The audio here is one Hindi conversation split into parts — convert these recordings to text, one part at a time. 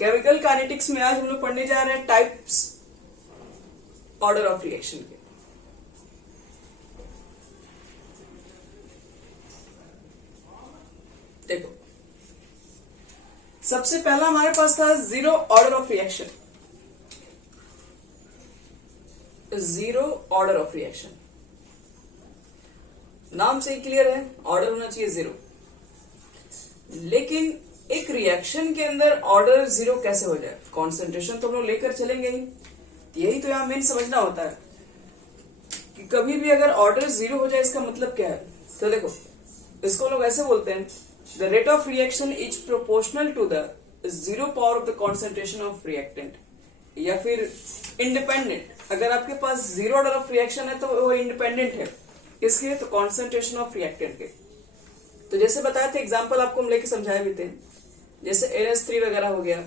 केमिकल काइनेटिक्स में आज हम लोग पढ़ने जा रहे हैं टाइप्स ऑर्डर ऑफ रिएक्शन के। देखो, सबसे पहला हमारे पास था zero order of reaction. Zero order of reaction नाम से ही क्लियर है, ऑर्डर होना चाहिए जीरो। लेकिन एक रिएक्शन के अंदर ऑर्डर जीरो कैसे हो जाए? कॉन्सेंट्रेशन तो हम लोग लेकर चलेंगे ही, यही तो यहां मेन समझना होता है कि कभी भी अगर ऑर्डर जीरो हो जाए इसका मतलब क्या है। तो देखो, इसको लोग ऐसे बोलते हैं, the rate of reaction is proportional to the zero power of the concentration of reactant, या फिर इंडिपेंडेंट। अगर आपके पास जीरो ऑर्डर ऑफ रिएक्शन है तो वो इंडिपेंडेंट है, इसके तो कॉन्सेंट्रेशन ऑफ रिएक्टेंट के। तो जैसे बताया था, एग्जांपल आपको हम लेके समझाए भी थे, जैसे NH3 वगैरह हो गया,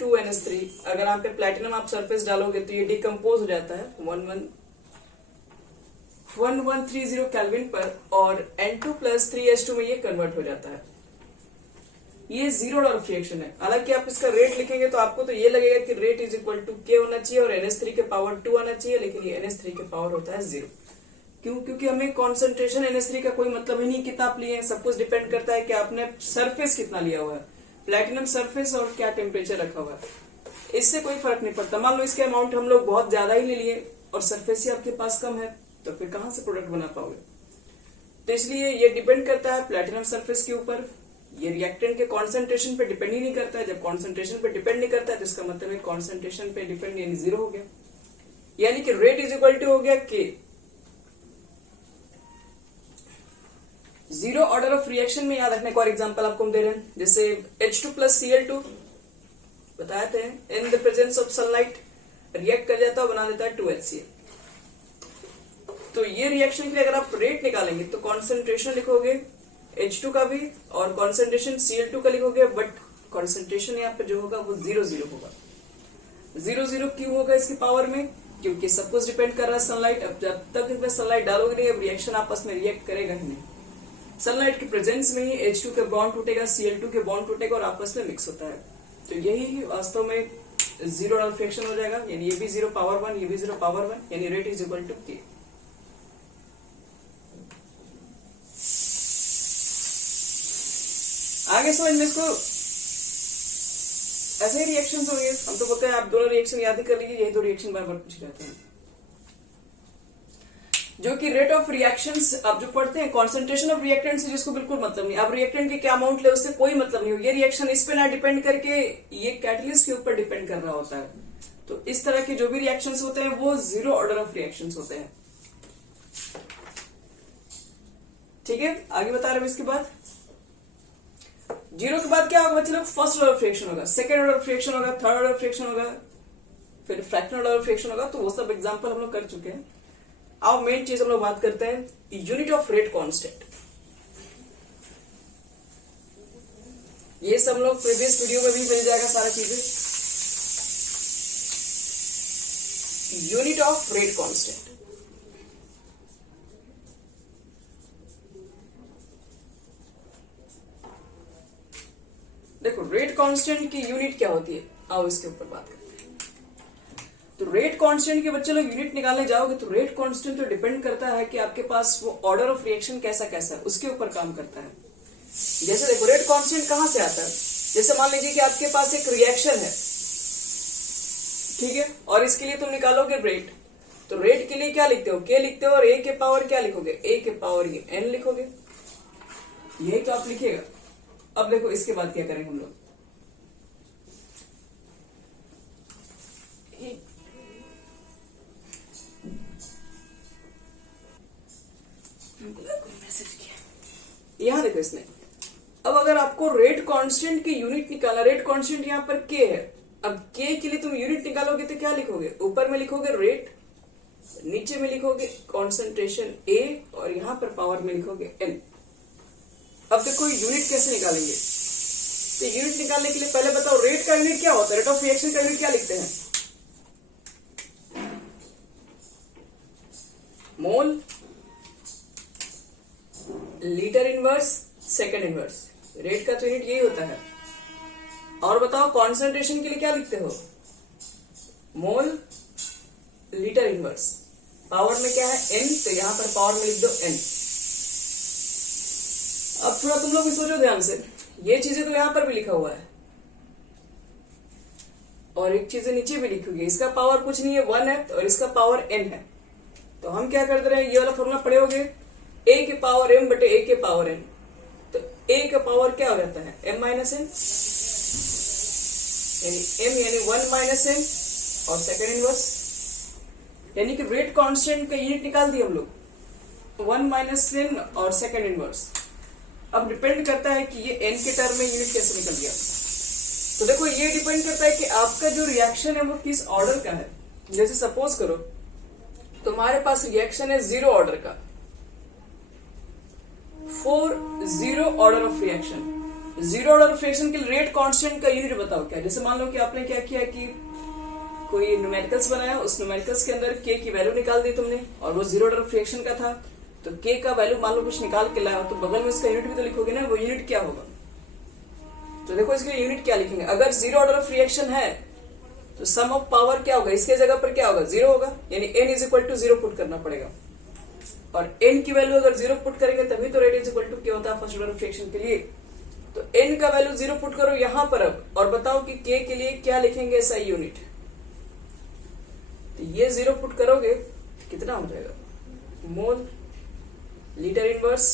2NH3। अगर आप पे प्लेटिनम आप सरफेस डालोगे तो ये डिकम्पोज हो जाता है 1130 केल्विन पर, और N2 + 3H2 में ये कन्वर्ट हो जाता है। ये जीरो ऑर्डर ऑफ रिएक्शन है। हालांकि आप इसका रेट लिखेंगे तो आपको तो ये लगेगा कि rate is equal to K होना चाहिए और NH3 के पावर 2 आना चाहिए, लेकिन ये NH3 के पावर होता है जीरो। क्यों? क्योंकि हमें कॉन्सेंट्रेशन NH3 का कोई मतलब ही नहीं कितना आप लिए हैं, सब कुछ डिपेंड करता है कि आपने सरफेस कितना लिया हुआ है, प्लेटिनम सरफेस और क्या टेम्परेचर रखा हुआ है, इससे कोई फर्क नहीं पड़ता। मान लो इसके अमाउंट हम लोग बहुत ज्यादा ही ले लिए और सरफेस ही आपके पास कम है, तो फिर कहां से प्रोडक्ट बना पाओगे? तो इसलिए ये डिपेंड करता है प्लेटिनम सरफेस के ऊपर, ये रिएक्टेंट के कॉन्सेंट्रेशन पे डिपेंड ही नहीं करता है। जब कॉन्सेंट्रेशन पे डिपेंड नहीं करता है तो इसका मतलब है कॉन्सेंट्रेशन पे डिपेंड, यानी जीरो हो गया, यानी कि रेट इज इक्वल टू हो गया K। Zero order of reaction में याद रखने का और एग्जांपल आपको हम दे रहे हैं, जैसे H2 + Cl2 बताए थे, in the presence of sunlight react कर जाता है और बना देता है 2HCl। तो ये रिएक्शन के लिए अगर आप रेट निकालेंगे तो कॉन्सेंट्रेशन लिखोगे H2 का भी और कॉन्सेंट्रेशन Cl2 का लिखोगे, बट कॉन्सेंट्रेशन यहाँ पे जो होगा वो 0 होगा। 0 क्यों होगा इसकी पावर में? क्योंकि सब कुछ डिपेंड कर रहा है सनलाइट। अब जब तक इसमें सनलाइट डालोगे नहीं, अब रिएक्शन आपस में रिएक्ट करेगा ही नहीं। सनलाइट के प्रेजेंस में ही H2 के बॉन्ड टूटेगा, Cl2 के बॉन्ड टूटेगा और आपस में मिक्स होता है। तो यही वास्तव में जीरो ऑर्डर ऑफ रिएक्शन हो जाएगा, यानी ये भी 0 पावर 1, ये भी 0 पावर 1, यानी rate is equal to K। आगे समझ में इसको ऐसे ही रिएक्शन होंगे। हम तो बोलते हैं आप दोनों रिएक्शन याद ही कर लीजिए, यही दो रिएक्शन बार बार पूछ रहते हैं। जो कि रेट ऑफ रिएक्शंस आप जो पढ़ते हैं, कॉन्सेंट्रेशन ऑफ रिएक्टेंट से जिसको बिल्कुल मतलब नहीं, अब रिएक्टेंट के क्या अमाउंट ले उससे कोई मतलब नहीं हो। ये रिएक्शन इस पे ना डिपेंड करके ये कैटलिस्ट के ऊपर डिपेंड कर रहा होता है। तो इस तरह के जो भी रिएक्शंस होते हैं वो जीरो ऑर्डर ऑफ रिएक्शंस होते हैं। ठीक है, आगे बता रहे हैं। इसके बाद जीरो के बाद क्या होगा बच्चे लोग? फर्स्ट ऑर्डर ऑफ रिएक्शन होगा, सेकेंड ऑर्डर ऑफ रिएक्शन होगा, थर्ड ऑर्डर ऑफ रिएक्शन होगा, फिर फ्रैक्शनल ऑर्डर ऑफ रिएक्शन होगा। तो वो सब एग्जांपल हम लोग कर चुके हैं। अब मेन चीज हम लोग बात करते हैं, यूनिट ऑफ रेट कांस्टेंट। ये सब लोग प्रीवियस वीडियो में भी मिल जाएगा सारा चीजें। यूनिट ऑफ रेट कांस्टेंट, देखो रेट कांस्टेंट की यूनिट क्या होती है, आओ इसके ऊपर बात करते हैं। तो रेट कांस्टेंट के बच्चे लोग यूनिट निकालने जाओगे तो रेट कांस्टेंट तो डिपेंड करता है कि आपके पास वो ऑर्डर ऑफ रिएक्शन कैसा कैसा है, उसके ऊपर काम करता है। जैसे देखो रेट कांस्टेंट कहां से आता है? जैसे मान लीजिए कि आपके पास एक रिएक्शन है, ठीक है, और इसके लिए तुम निकालोगे रेट। तो रेट के लिए क्या लिखते हो? K लिखते हो, और A के पावर क्या लिखोगे? A के पावर ये N लिखोगे, यही तो आप लिखिएगा। अब देखो इसके बाद क्या करेंगे हम लोग, यहां देखो इसने। अब अगर आपको रेट कांस्टेंट की यूनिट निकालना, रेट कांस्टेंट यहां पर K है। अब K के लिए तुम यूनिट निकालोगे तो क्या लिखोगे? ऊपर में लिखोगे रेट, नीचे में लिखोगे कॉन्सेंट्रेशन A, और यहां पर पावर में लिखोगे N। अब देखो यूनिट कैसे निकालेंगे? तो यूनिट निकालने के लिए पहले बताओ रेट का यूनिट क्या होता है? रेट ऑफ रिएक्शन का यूनिट क्या लिखते हैं? Mole, litre inverse, second inverse. Rate का तो यूनिट यही होता है। और बताओ कॉन्सेंट्रेशन के लिए क्या लिखते हो, मोल लीटर इनवर्स। पावर में क्या है n, तो यहां पर पावर में लिख दो n। अब थोड़ा तुम लोग भी सोचो ध्यान से, ये चीजें तो यहां पर भी लिखा हुआ है और एक चीजें नीचे भी लिखी हुई है। इसका पावर कुछ नहीं है 1 है और इसका पावर n है। तो हम क्या करते रहे, ये वाला फॉर्मूला पढ़े होगे, a के पावर m बटे a के पावर n। तो a का पावर क्या हो जाता है m माइनस n, यानी m यानी 1 माइनस m और सेकेंड इनवर्स, यानी कि रेट कांस्टेंट का यूनिट निकाल दिया हम लोग 1 माइनस n और सेकेंड इनवर्स। अब डिपेंड करता है कि ये n के टर्म में यूनिट कैसे निकल गया। तो देखो ये डिपेंड करता है कि आपका जो रिएक्शन है वो किस ऑर्डर का है। जैसे सपोज करो तुम्हारे पास रिएक्शन है 0 ऑर्डर का, 0 order of reaction. 0 order of reaction के रेट कांस्टेंट का यूनिट बताओ क्या। जैसे मान लो कि आपने क्या किया कि कोई न्यूमेरिकल्स बनाया, उस न्यूमेरिकल्स के अंदर k की वैल्यू निकाल दी तुमने और वो 0 ऑर्डर ऑफ रिएक्शन का था, तो k का वैल्यू मान लो कुछ निकाल के लाया तो बगल में इसका यूनिट भी तो लिखोगे ना, वो यूनिट क्या होगा। तो देखो इसके लिए यूनिट क्या लिखेंगे, अगर 0 ऑर्डर ऑफ रिएक्शन है तो सम ऑफ पावर क्या होगा, इसके जगह पर क्या होगा 0 होगा, यानी n is equal to 0 put करना पड़ेगा। और n की वैल्यू अगर 0 पुट करेंगे तभी तो रेट इज इक्वल टू क्या होता है फर्स्ट ऑर्डर ऑफ रिएक्शन के लिए। तो n का वैल्यू 0 पुट करो यहां पर अब, और बताओ कि k के लिए क्या लिखेंगे ऐसा यूनिट। तो ये 0 पुट करोगे कितना हो जाएगा, मोल लीटर इनवर्स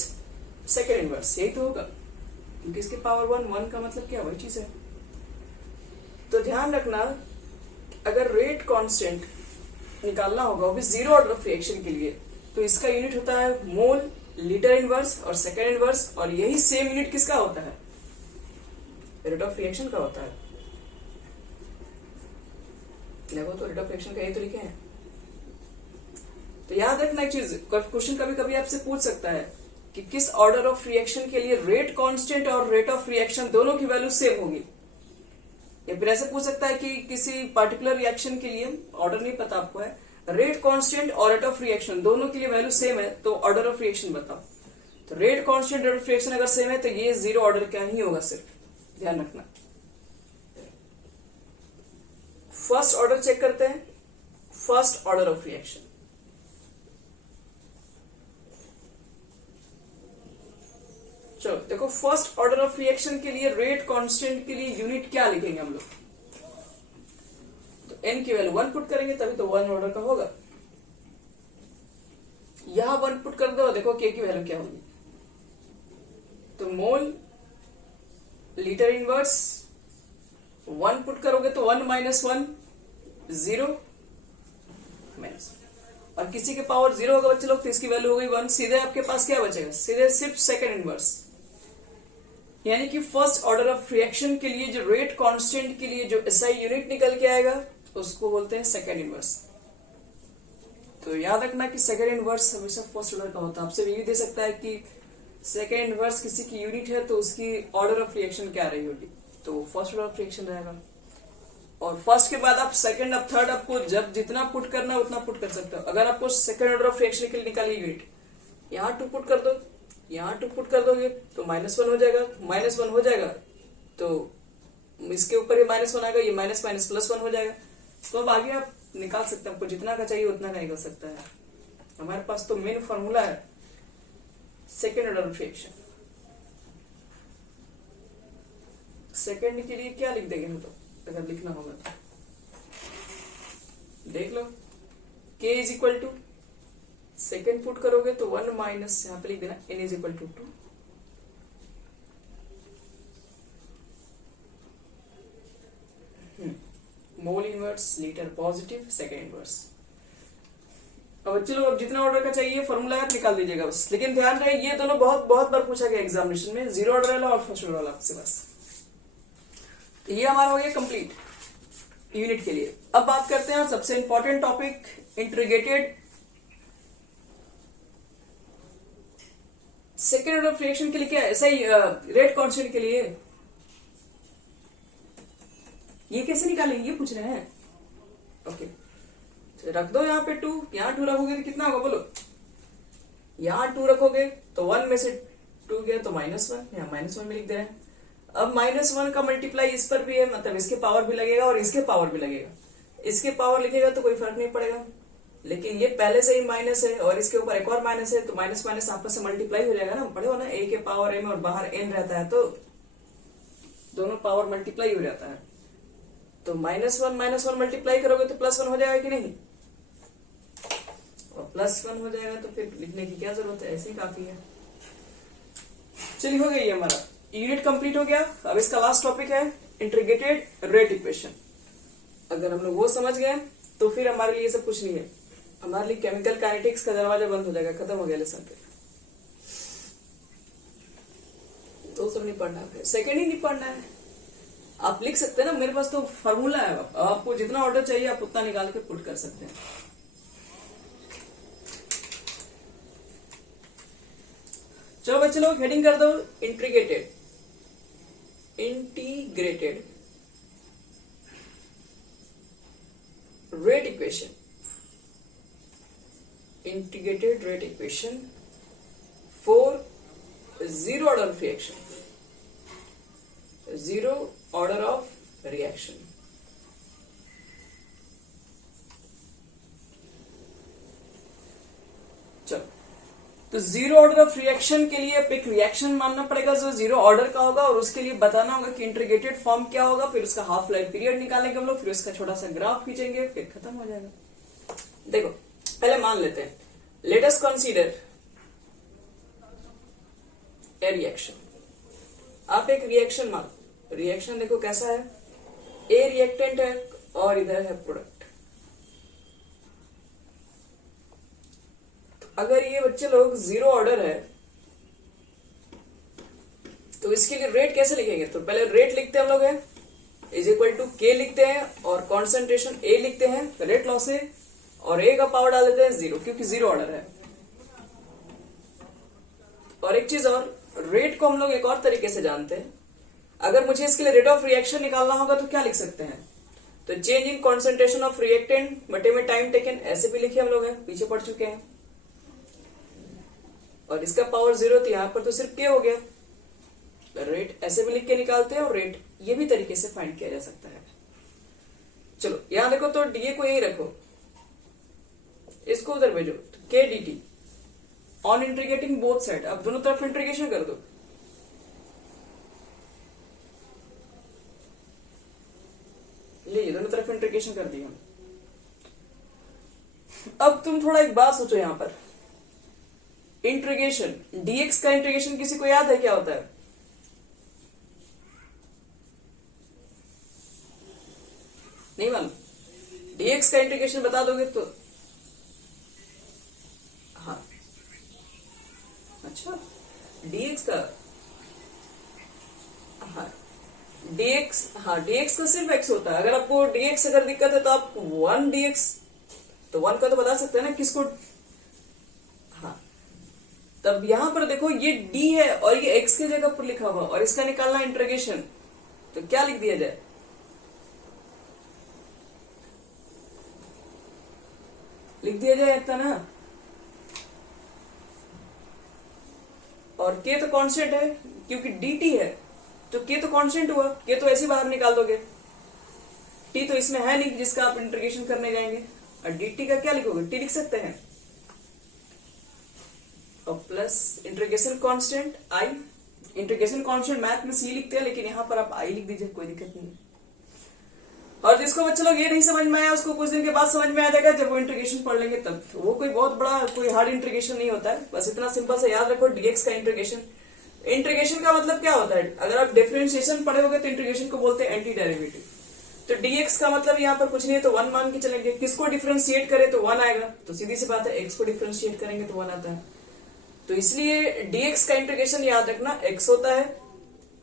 सेकेंड इनवर्स, यही तो होगा क्योंकि इसके पावर 1 का मतलब क्या वही चीज है। तो ध्यान रखना अगर रेट कांस्टेंट निकालना होगा वो भी 0 ऑर्डर ऑफ रिएक्शन के लिए, तो इसका यूनिट होता है मोल लीटर इनवर्स और सेकेंड इनवर्स, और यही सेम यूनिट किसका होता है, रेट ऑफ रिएक्शन का होता है। देखो तो रेट ऑफ रिएक्शन का यही तो लिखे हैं। तो याद रखना एक चीज, क्वेश्चन कभी कभी आपसे पूछ सकता है कि किस ऑर्डर ऑफ रिएक्शन के लिए रेट कांस्टेंट और रेट ऑफ रिएक्शन दोनों की वैल्यू सेम होगी। या फिर ऐसे पूछ सकता है कि किसी पर्टिकुलर रिएक्शन के लिए, ऑर्डर नहीं पता आपको है, रेट कांस्टेंट और रेट ऑफ रिएक्शन दोनों के लिए वैल्यू सेम है, तो ऑर्डर ऑफ रिएक्शन बताओ। तो rate constant rate of reaction अगर सेम है तो ये 0 ऑर्डर का ही होगा, सिर्फ ध्यान रखना। फर्स्ट ऑर्डर चेक करते हैं, फर्स्ट ऑर्डर ऑफ रिएक्शन। चलो देखो फर्स्ट ऑर्डर ऑफ रिएक्शन के लिए रेट कांस्टेंट के लिए यूनिट क्या लिखेंगे हम लोग। तो n की वैल्यू 1 पुट करेंगे तभी तो 1 ऑर्डर का होगा। यहां 1 पुट कर दो, देखो k की वैल्यू क्या होगी, तो मोल लीटर इनवर्स 1 पुट करोगे तो 1 माइनस 1 0 माइनस, और किसी के पावर 0 होगा बच्चे लोग तो इसकी वैल्यू हो गई 1। सीधे आपके पास क्या बचेगा, सीधे सिर्फ सेकेंड इनवर्स। यानी कि फर्स्ट ऑर्डर ऑफ रिएक्शन के लिए जो रेट कांस्टेंट के लिए जो एसआई यूनिट निकल के आएगा उसको बोलते हैं सेकेंड इनवर्स। तो याद रखना कि सेकेंड इनवर्स हमेशा फर्स्ट ऑर्डर का होता है। आपसे ये भी दे सकता है कि सेकेंड इनवर्स किसी की यूनिट है तो उसकी ऑर्डर ऑफ रिएक्शन क्या रही होगी, तो फर्स्ट ऑर्डर ऑफ रिएक्शन रहेगा। और फर्स्ट के बाद आप सेकंड अब थर्ड आपको जब जितना पुट करना है उतना पुट कर सकते हो। अगर आपको सेकंड ऑर्डर ऑफ रिएक्शन के लिए निकालिए यूनिट, यहाँ 2 पुट कर दो, यहाँ 2 पुट कर दोगे तो -1 हो जाएगा, -1 हो जाएगा तो इसके ऊपर ये -1 आएगा, ये माइनस माइनस +1 हो जाएगा। तो अब आगे आप निकाल सकते हैं, आपको जितना का चाहिए उतना का निकल सकता है। हमारे पास तो मेन फॉर्मूला है second order of reaction. Second के लिए क्या लिख देंगे हम, तो अगर लिखना होगा तो देख लो, k is equal to second put करोगे तो 1 माइनस यहां पे लिख देना n is equal to 2। Mole inverse litre positive second inverse. अब चलो अब जितना ऑर्डर का चाहिए फॉर्मूला आप निकाल दीजिएगा बस। लेकिन ध्यान रहे ये दोनों बहुत बार पूछा गया एग्जामिनेशन में, 0 ऑर्डर वाला और फर्स्ट ऑर्डर वाला आपसे बस। ये हमारा हो गया कंप्लीट यूनिट के लिए। अब बात करते हैं सबसे important topic, integrated second order of reaction के लिए क्या है, सही रेट कांस्टेंट के लिए ये कैसे निकालेंगे ये पूछ रहे हैं। ओके तो रख दो यहाँ पे 2, यहाँ 2 रखोगे तो कितना होगा बोलो, यहाँ 2 रखोगे तो 1 में से 2 गया तो -1, यहाँ -1 में लिख दे रहे हैं। अब -1 का मल्टीप्लाई इस पर भी है, मतलब इसके पावर भी लगेगा और इसके पावर भी लगेगा। इसके पावर लिखेगा तो कोई फर्क नहीं पड़ेगा, लेकिन ये पहले से ही माइनस है और इसके ऊपर एक और माइनस है, तो माइनस माइनस आपस में मल्टीप्लाई हो जाएगा ना, पढ़े हो ना, a के पावर m और बाहर n रहता है तो दोनों पावर मल्टीप्लाई हो जाता है। तो -1 मल्टीप्लाई करोगे तो +1 हो जाएगा कि नहीं, और +1 हो जाएगा तो फिर लिखने की क्या जरूरत है, ऐसे ही काफी है। चलिए हो गया ये हमारा यूनिट कंप्लीट हो गया। अब इसका लास्ट टॉपिक है इंटीग्रेटेड रेट इक्वेशन। अगर हम लोग वो समझ गए तो फिर हमारे लिए सब कुछ नहीं है, हमारे लिए केमिकल काइनेटिक्स का दरवाजा बंद हो जाएगा, खत्म हो गया लेसन पे। तो सब नहीं पढ़ना है, सेकंड ही नहीं पढ़ना है। आप लिख सकते हैं ना, मेरे पास तो फार्मूला है, आपको जितना ऑर्डर चाहिए आप उतना निकाल के पुट कर सकते हैं। चलो बच्चे लोग हेडिंग कर दो integrated rate equation, integrated rate equation for zero order of reaction, zero order of reaction. चलो, तो जीरो ऑर्डर ऑफ रिएक्शन के लिए एक रिएक्शन मानना पड़ेगा जो जीरो ऑर्डर का होगा, और उसके लिए बताना होगा कि इंटीग्रेटेड फॉर्म क्या होगा, फिर उसका हाफ लाइफ पीरियड निकालेंगे हम लोग, फिर उसका छोटा सा ग्राफ खींचेंगे, फिर खत्म हो जाएगा। देखो पहले मान लेते हैं, let us consider a reaction. आप एक रिएक्शन मान, रिएक्शन देखो कैसा है, ए रिएक्टेंट है और इधर है प्रोडक्ट। अगर ये बच्चे लोग जीरो ऑर्डर है तो इसके लिए रेट कैसे लिखेंगे, तो पहले रेट लिखते हैं हम लोग है इज इक्वल टू के लिखते हैं और कॉन्सेंट्रेशन ए लिखते हैं रेट लॉस से, और ए का पावर डाल देते हैं 0 क्योंकि जीरो ऑर्डर है। और एक चीज और, रेट को हम लोग एक और तरीके से जानते हैं, अगर मुझे इसके लिए रेट ऑफ रिएक्शन निकालना होगा तो क्या लिख सकते हैं, तो change in concentration of reactant बटे में टाइम टेकन, ऐसे भी लिखे हम लोग हैं, पीछे पढ़ चुके हैं। और इसका पावर 0 तो यहां पर तो सिर्फ के हो गया, रेट ऐसे भी लिख के निकालते हैं और रेट ये भी तरीके से फाइंड किया जा सकता है। चलो यहां देखो, तो डीए को यही रखो, इसको उधर भेजो, तो के D T on integrating both side, अब दोनों तरफ इंटीग्रेशन कर दो। ये दोनों तरफ इंटीग्रेशन कर दिया। अब तुम थोड़ा एक बात सोचो, यहां पर इंटीग्रेशन डीएक्स का इंटीग्रेशन किसी को याद है क्या होता है, नहीं मालूम, डीएक्स का इंटीग्रेशन बता दोगे तो, हाँ अच्छा डीएक्स का, हाँ डीएक्स, हाँ डीएक्स का सिर्फ एक्स होता है। अगर आपको डीएक्स अगर दिक्कत है तो आप 1 डीएक्स, तो 1 का तो बता सकते हैं ना किसको, हाँ तब यहां पर देखो ये डी है और ये एक्स की जगह पर लिखा हुआ और इसका निकालना इंटीग्रेशन, तो क्या लिख दिया जाए, लिख दिया जाए इतना ना, और के तो कांस्टेंट है क्योंकि dt है, तो के तो कांस्टेंट हुआ, के तो ऐसे बाहर निकाल दोगे, टी तो इसमें है नहीं जिसका आप इंटीग्रेशन करने जाएंगे, और dt का क्या लिखोगे, टी लिख सकते हैं, और plus integration constant I, integration constant math में सी लिखते हैं लेकिन यहां पर आप आई लिख दीजिए, कोई दिक्कत नहीं है। और जिसको बच्चे लोग ये नहीं समझ में आया उसको कुछ दिन के बाद समझ में आ जाएगा, जब वो इंटीग्रेशन पढ़ लेंगे तब। तो वो कोई बहुत बड़ा कोई हार्ड इंटीग्रेशन नहीं होता है, बस इतना सिंपल से याद रखो डीएक्स का इंटीग्रेशन। इंटीग्रेशन का मतलब क्या होता है, अगर आप डिफरेंशिएशन पढ़े होगे तो इंटीग्रेशन को बोलते हैं एंटी डेरिवेटिव। तो डीएक्स का मतलब यहाँ पर कुछ नहीं है, तो 1 मान के चलेंगे, किसको डिफरेंशिएट करे तो 1 आएगा, तो सीधी सी बात है एक्स को डिफरेंशिएट करेंगे तो 1 आता है। तो इसलिए डीएक्स का इंटीग्रेशन याद रखना एक्स होता है,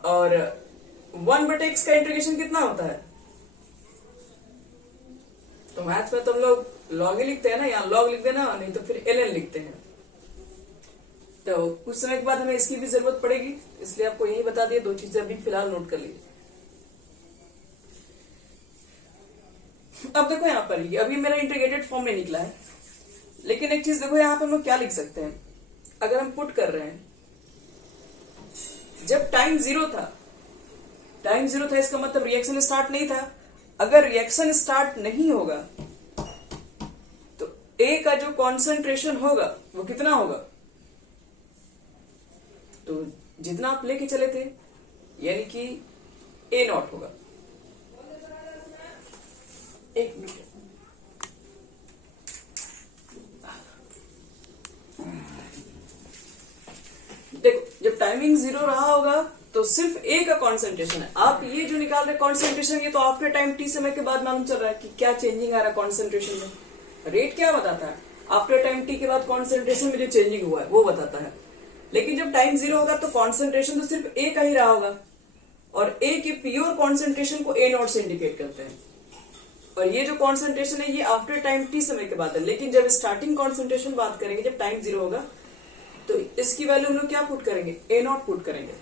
और 1/x का इंटीग्रेशन कितना होता है, तो मैथ में तो हम लोग लॉग ही लिखते हैं ना, यहाँ लॉग लिख देना, नहीं तो फिर ln लिखते हैं। तो कुछ समय के बाद हमें इसकी भी जरूरत पड़ेगी, इसलिए आपको यही बता दिए, 2 चीजें अभी फिलहाल नोट कर लीजिए। अब देखो यहाँ पर ये अभी मेरा इंटीग्रेटेड फॉर्म में निकला है, लेकिन एक चीज देखो यहाँ पर हम लोग क्या लिख सकते हैं, अगर हम पुट कर रहे हैं, जब टाइम 0 था टाइम जीरो था इसका मतलब रिएक्शन स्टार्ट नहीं था। अगर रिएक्शन स्टार्ट नहीं होगा तो ए का जो कॉन्सेंट्रेशन होगा वो कितना होगा, तो जितना आप लेके चले थे यानी कि ए नॉट होगा। एक मिनट, देखो जब टाइमिंग जीरो रहा होगा तो सिर्फ ए का कॉन्सेंट्रेशन है। आप ये जो निकाल रहे कॉन्सेंट्रेशन, ये तो आफ्टर टाइम टी समय के बाद मालूम चल रहा है कि क्या चेंजिंग आ रहा है कॉन्सेंट्रेशन में। रेट क्या बताता है, आफ्टर टाइम टी के बाद कॉन्सेंट्रेशन में जो चेंजिंग हुआ है वो बताता है। लेकिन जब टाइम जीरो होगा तो कॉन्सेंट्रेशन तो सिर्फ ए का ही रहा होगा, और ए के प्योर कॉन्सेंट्रेशन को ए नॉट से इंडिकेट करते हैं। और ये जो कॉन्सेंट्रेशन है ये आफ्टर टाइम टी समय के बाद है। लेकिन जब स्टार्टिंग कॉन्सेंट्रेशन बात करेंगे, जब टाइम जीरो होगा तो इसकी वैल्यू हम लोग क्या पुट करेंगे, ए नॉट पुट करेंगे,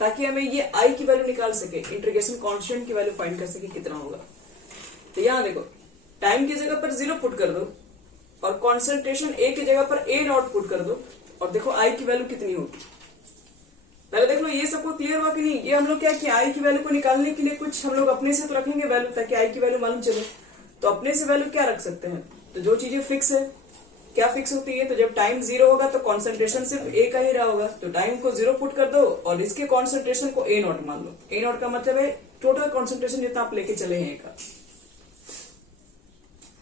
ताकि हमें ये आई की वैल्यू निकाल सके, इंटीग्रेशन कांस्टेंट की वैल्यू फाइंड कर सके कितना होगा। तो यहां देखो टाइम की जगह पर जीरो पुट कर दो और कॉन्सेंट्रेशन ए की जगह पर ए नॉट पुट कर दो, और देखो आई की वैल्यू कितनी होगी। पहले देख लो ये सबको क्लियर हुआ कि नहीं। ये हम लोग क्या किया, आई की वैल्यू को निकालने के लिए कुछ हम लोग अपने से तो रखेंगे वैल्यू, ताकि आई की वैल्यू मालूम चले। तो अपने से वैल्यू क्या रख सकते हैं, तो जो चीजें फिक्स है, क्या फिक्स होती है, तो जब टाइम जीरो होगा तो कॉन्सेंट्रेशन सिर्फ ए का ही रहा होगा, तो टाइम को जीरो पुट कर दो और इसके कॉन्सेंट्रेशन को ए नॉट मान लो। ए नॉट का मतलब है टोटल कॉन्सेंट्रेशन जितना आप लेके चले हैं का।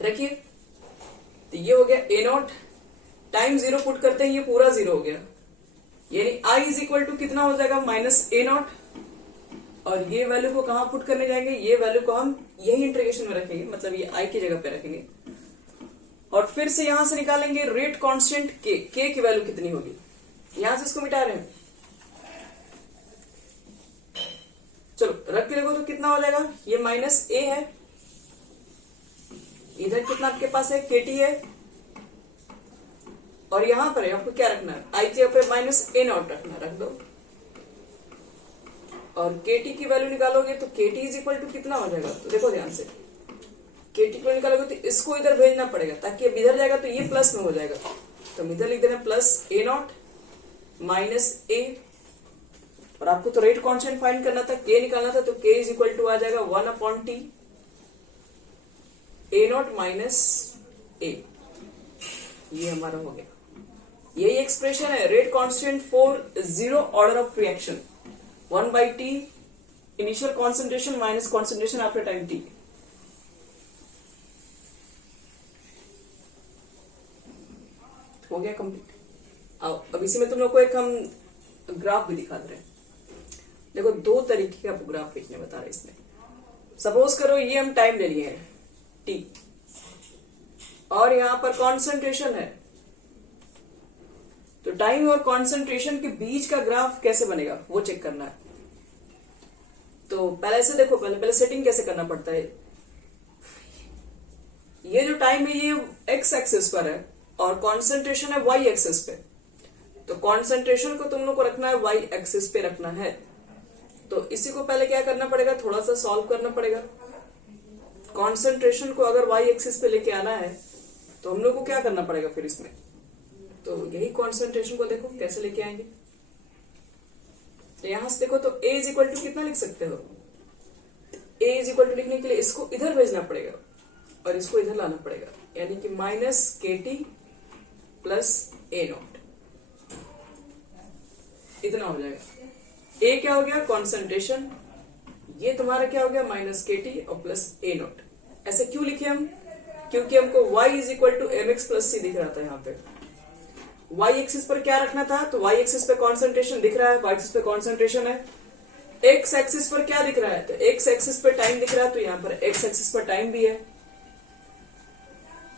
रखिए तो ये हो गया ए नॉट, टाइम जीरो पुट करते हैं ये पूरा जीरो हो गया, यानी आई इज इक्वल टू कितना हो जाएगा, माइनस ए नॉट। और ये वैल्यू को कहां पुट करने जाएंगे, ये वैल्यू को हम यही इंटीग्रेशन में रखेंगे, मतलब ये आई की जगह पे रखेंगे। और फिर से यहां से निकालेंगे रेट कांस्टेंट के की वैल्यू कितनी होगी। यहां से इसको मिटा रहे हैं, चलो रख के देखो तो कितना हो जाएगा, ये माइनस ए है, इधर कितना आपके पास है, के टी है, और यहां पर आपको क्या रखना है, आई के ऊपर माइनस ए नॉट रखना, रख दो। और के टी की वैल्यू निकालोगे तो के टी इज इक्वल टू कितना हो जाएगा, तो देखो ध्यान से, के टी को निकालोगे तो इसको इधर भेजना पड़ेगा, ताकि अब इधर जाएगा तो ये प्लस में हो जाएगा, तो हम इधर लिख दे रहे हैं प्लस ए नॉट माइनस ए। और आपको तो रेट कांस्टेंट फाइंड करना था, के निकालना था, तो के इज इक्वल टू आ जाएगा 1/t ए नॉट माइनस ए। ये हमारा हो गया, यही एक्सप्रेशन है rate constant for zero order of reaction, 1/t initial concentration minus concentration after time T. हो गया कंप्लीट। अब इसी में तुम लोग को एक हम ग्राफ भी दिखा दे रहे हैं। देखो दो तरीके का ग्राफ लिखने बता रहे हैं इसमें। सपोज करो ये हम टाइम ले लिए हैं टी, और यहां पर कॉन्सेंट्रेशन है, तो टाइम और कॉन्सेंट्रेशन के बीच का ग्राफ कैसे बनेगा वो चेक करना है। तो पहले से देखो, पहले सेटिंग कैसे करना पड़ता है। ये जो टाइम है ये एक्स एक्सिस पर है और कॉन्सेंट्रेशन है वाई एक्सिस पे, तो कॉन्सेंट्रेशन को तुम लोग को रखना है वाई एक्सिस पे रखना है। तो इसी को पहले क्या करना पड़ेगा, थोड़ा सा सॉल्व करना पड़ेगा। कॉन्सेंट्रेशन को अगर वाई एक्सिस पे लेके आना है तो हम लोग को क्या करना पड़ेगा फिर इसमें, तो यही कॉन्सेंट्रेशन को देखो कैसे लेके आएंगे। तो यहां से देखो तो ए इज इक्वल टू कितना लिख सकते हो, ए इज इक्वल टू लिखने के लिए इसको इधर भेजना पड़ेगा और इसको इधर लाना पड़ेगा, यानी कि माइनस के टी प्लस ए नॉट, इतना हो जाएगा। ए क्या हो गया, कॉन्सेंट्रेशन, ये तुम्हारा क्या हो गया, माइनस के टी और प्लस ए नॉट। ऐसे क्यों लिखे हम, क्योंकि हमको y is equal to M X plus C दिख रहा था। यहाँ पे y एक्सिस पर क्या रखना था, तो y एक्सिस पे कॉन्सेंट्रेशन दिख रहा है, y एक्सिस पे कॉन्सेंट्रेशन है। x एक्सिस पर क्या दिख रहा है, तो x एक्सिस पर टाइम दिख रहा है, तो यहाँ पर x एक्सिस पर टाइम भी है।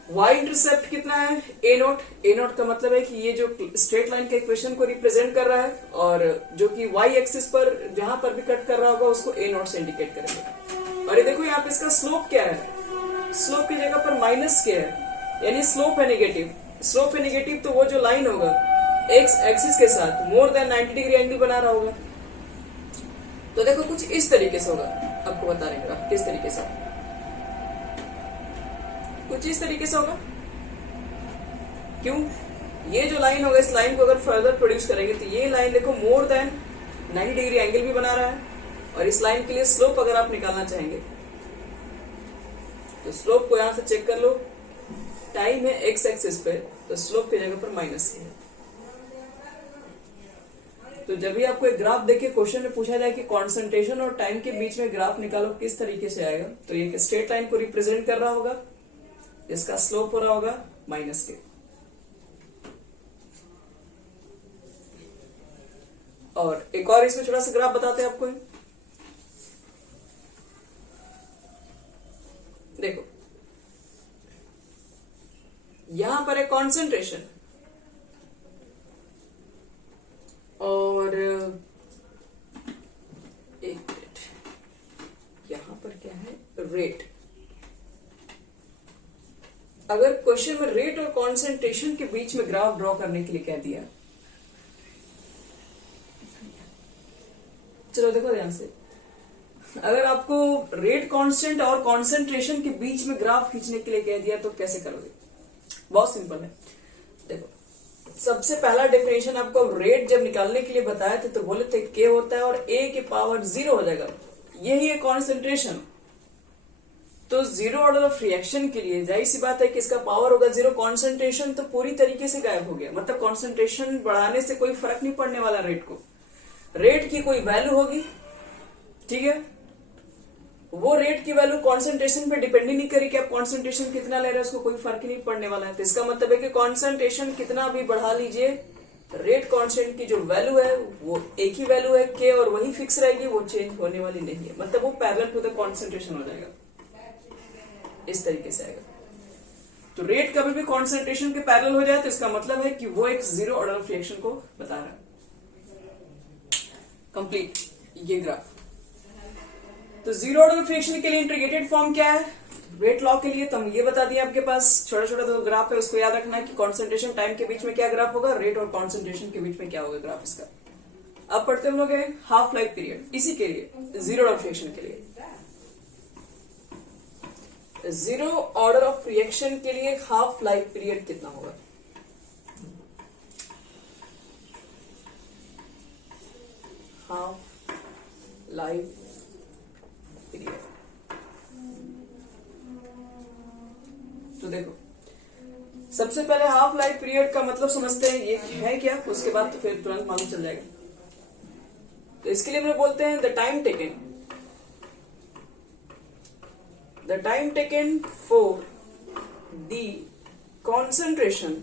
y इंटरसेप्ट कितना है, ए नॉट। ए नॉट का मतलब है कि ये जो स्ट्रेट लाइन के इक्वेशन को रिप्रेजेंट कर रहा है, और जो कि y एक्सिस पर जहां पर भी कट कर रहा होगा उसको ए नॉट से इंडिकेट करेंगे। और ये देखो यहाँ पे इसका स्लोप क्या है, स्लोप की जगह पर माइनस के है, यानी स्लोप है नेगेटिव। स्लोप है नेगेटिव तो वो जो लाइन होगा एक्स एक्सिस के साथ मोर देन 90 डिग्री एंगल बना रहा होगा। तो देखो कुछ इस तरीके से होगा, आपको बता रहे हैं किस तरीके से, कुछ इस तरीके से होगा। क्यों, ये जो लाइन होगा इस लाइन को अगर फर्दर प्रोड्यूस करेंगे तो ये लाइन देखो मोर देन 90 डिग्री एंगल भी बना रहा है, और इस लाइन के लिए स्लोप अगर आप निकालना चाहेंगे तो स्लोप को यहां से चेक कर लो। टाइम है एक्स एक्सिस पे, तो स्लोप की जगह पर माइनस की है। तो जब भी आपको एक ग्राफ देके क्वेश्चन में पूछा जाए कि कॉन्सेंट्रेशन और टाइम के बीच में ग्राफ निकालो, किस तरीके से आएगा, तो ये स्ट्रेट लाइन को रिप्रेजेंट कर रहा होगा, इसका स्लोप हो रहा होगा माइनस के। और एक और इसमें छोटा सा ग्राफ बताते हैं आपको। देखो यहां पर है कॉन्सेंट्रेशन और एक मिनट, यहां पर क्या है, रेट। अगर क्वेश्चन में रेट और कॉन्सेंट्रेशन के बीच में ग्राफ ड्रॉ करने के लिए कह दिया, चलो देखो ध्यान से, अगर आपको रेट कांस्टेंट और कॉन्सेंट्रेशन के बीच में ग्राफ खींचने के लिए कह दिया तो कैसे करोगे? बहुत सिंपल है। देखो सबसे पहला डेफिनेशन आपको रेट जब निकालने के लिए बताया थे तो बोले थे के होता है और ए के पावर 0 हो जाएगा, यही है कॉन्सेंट्रेशन। तो जीरो ऑर्डर ऑफ रिएक्शन के लिए जाहिर सी बात है कि इसका पावर होगा 0, कॉन्सेंट्रेशन तो पूरी तरीके से गायब हो गया। मतलब कॉन्सेंट्रेशन बढ़ाने से कोई फर्क नहीं पड़ने वाला रेट को। रेट की कोई वैल्यू होगी, ठीक है, वो रेट की वैल्यू कॉन्सेंट्रेशन पे डिपेंड ही नहीं करेगी कि आप कॉन्सेंट्रेशन कितना ले रहे हैं, उसको कोई फर्क ही नहीं पड़ने वाला है। तो इसका मतलब है कि कॉन्सेंट्रेशन कितना भी बढ़ा लीजिए, रेट कांस्टेंट की जो वैल्यू है वो एक ही वैल्यू है के, और वही फिक्स रहेगी, वो चेंज होने वाली नहीं है। मतलब वो पैरेलल टू द कॉन्सेंट्रेशन हो जाएगा, इस तरीके से आएगा। तो रेट कभी भी कॉन्सेंट्रेशन के पैरेलल हो जाए तो इसका मतलब है कि वो एक जीरो ऑर्डर ऑफ रिएक्शन को बता रहा है। कंप्लीट ये ग्राफ। तो जीरो ऑर्डर ऑफ रिएक्शन के लिए इंटीग्रेटेड फॉर्म क्या है? वेट लॉ के लिए तो हम ये बता दिया, आपके पास छोटा छोटा जो ग्राफ है उसको याद रखना है कि कॉन्सेंट्रेशन टाइम के बीच में क्या ग्राफ होगा, रेट और कॉन्सेंट्रेशन के बीच में क्या होगा ग्राफ इसका। अब पढ़ते हम लोग हाफ लाइफ पीरियड। इसी के लिए जीरो ऑर्डर ऑफ रिएक्शन के लिए, जीरो ऑर्डर ऑफ रिएक्शन के लिए हाफ लाइफ पीरियड कितना होगा? Half life period. तो देखो सबसे पहले हाफ लाइफ पीरियड का मतलब समझते हैं ये है क्या, उसके बाद तो फिर तुरंत मालूम चल जाएगा। तो इसके लिए हम लोग बोलते हैं the time taken for the concentration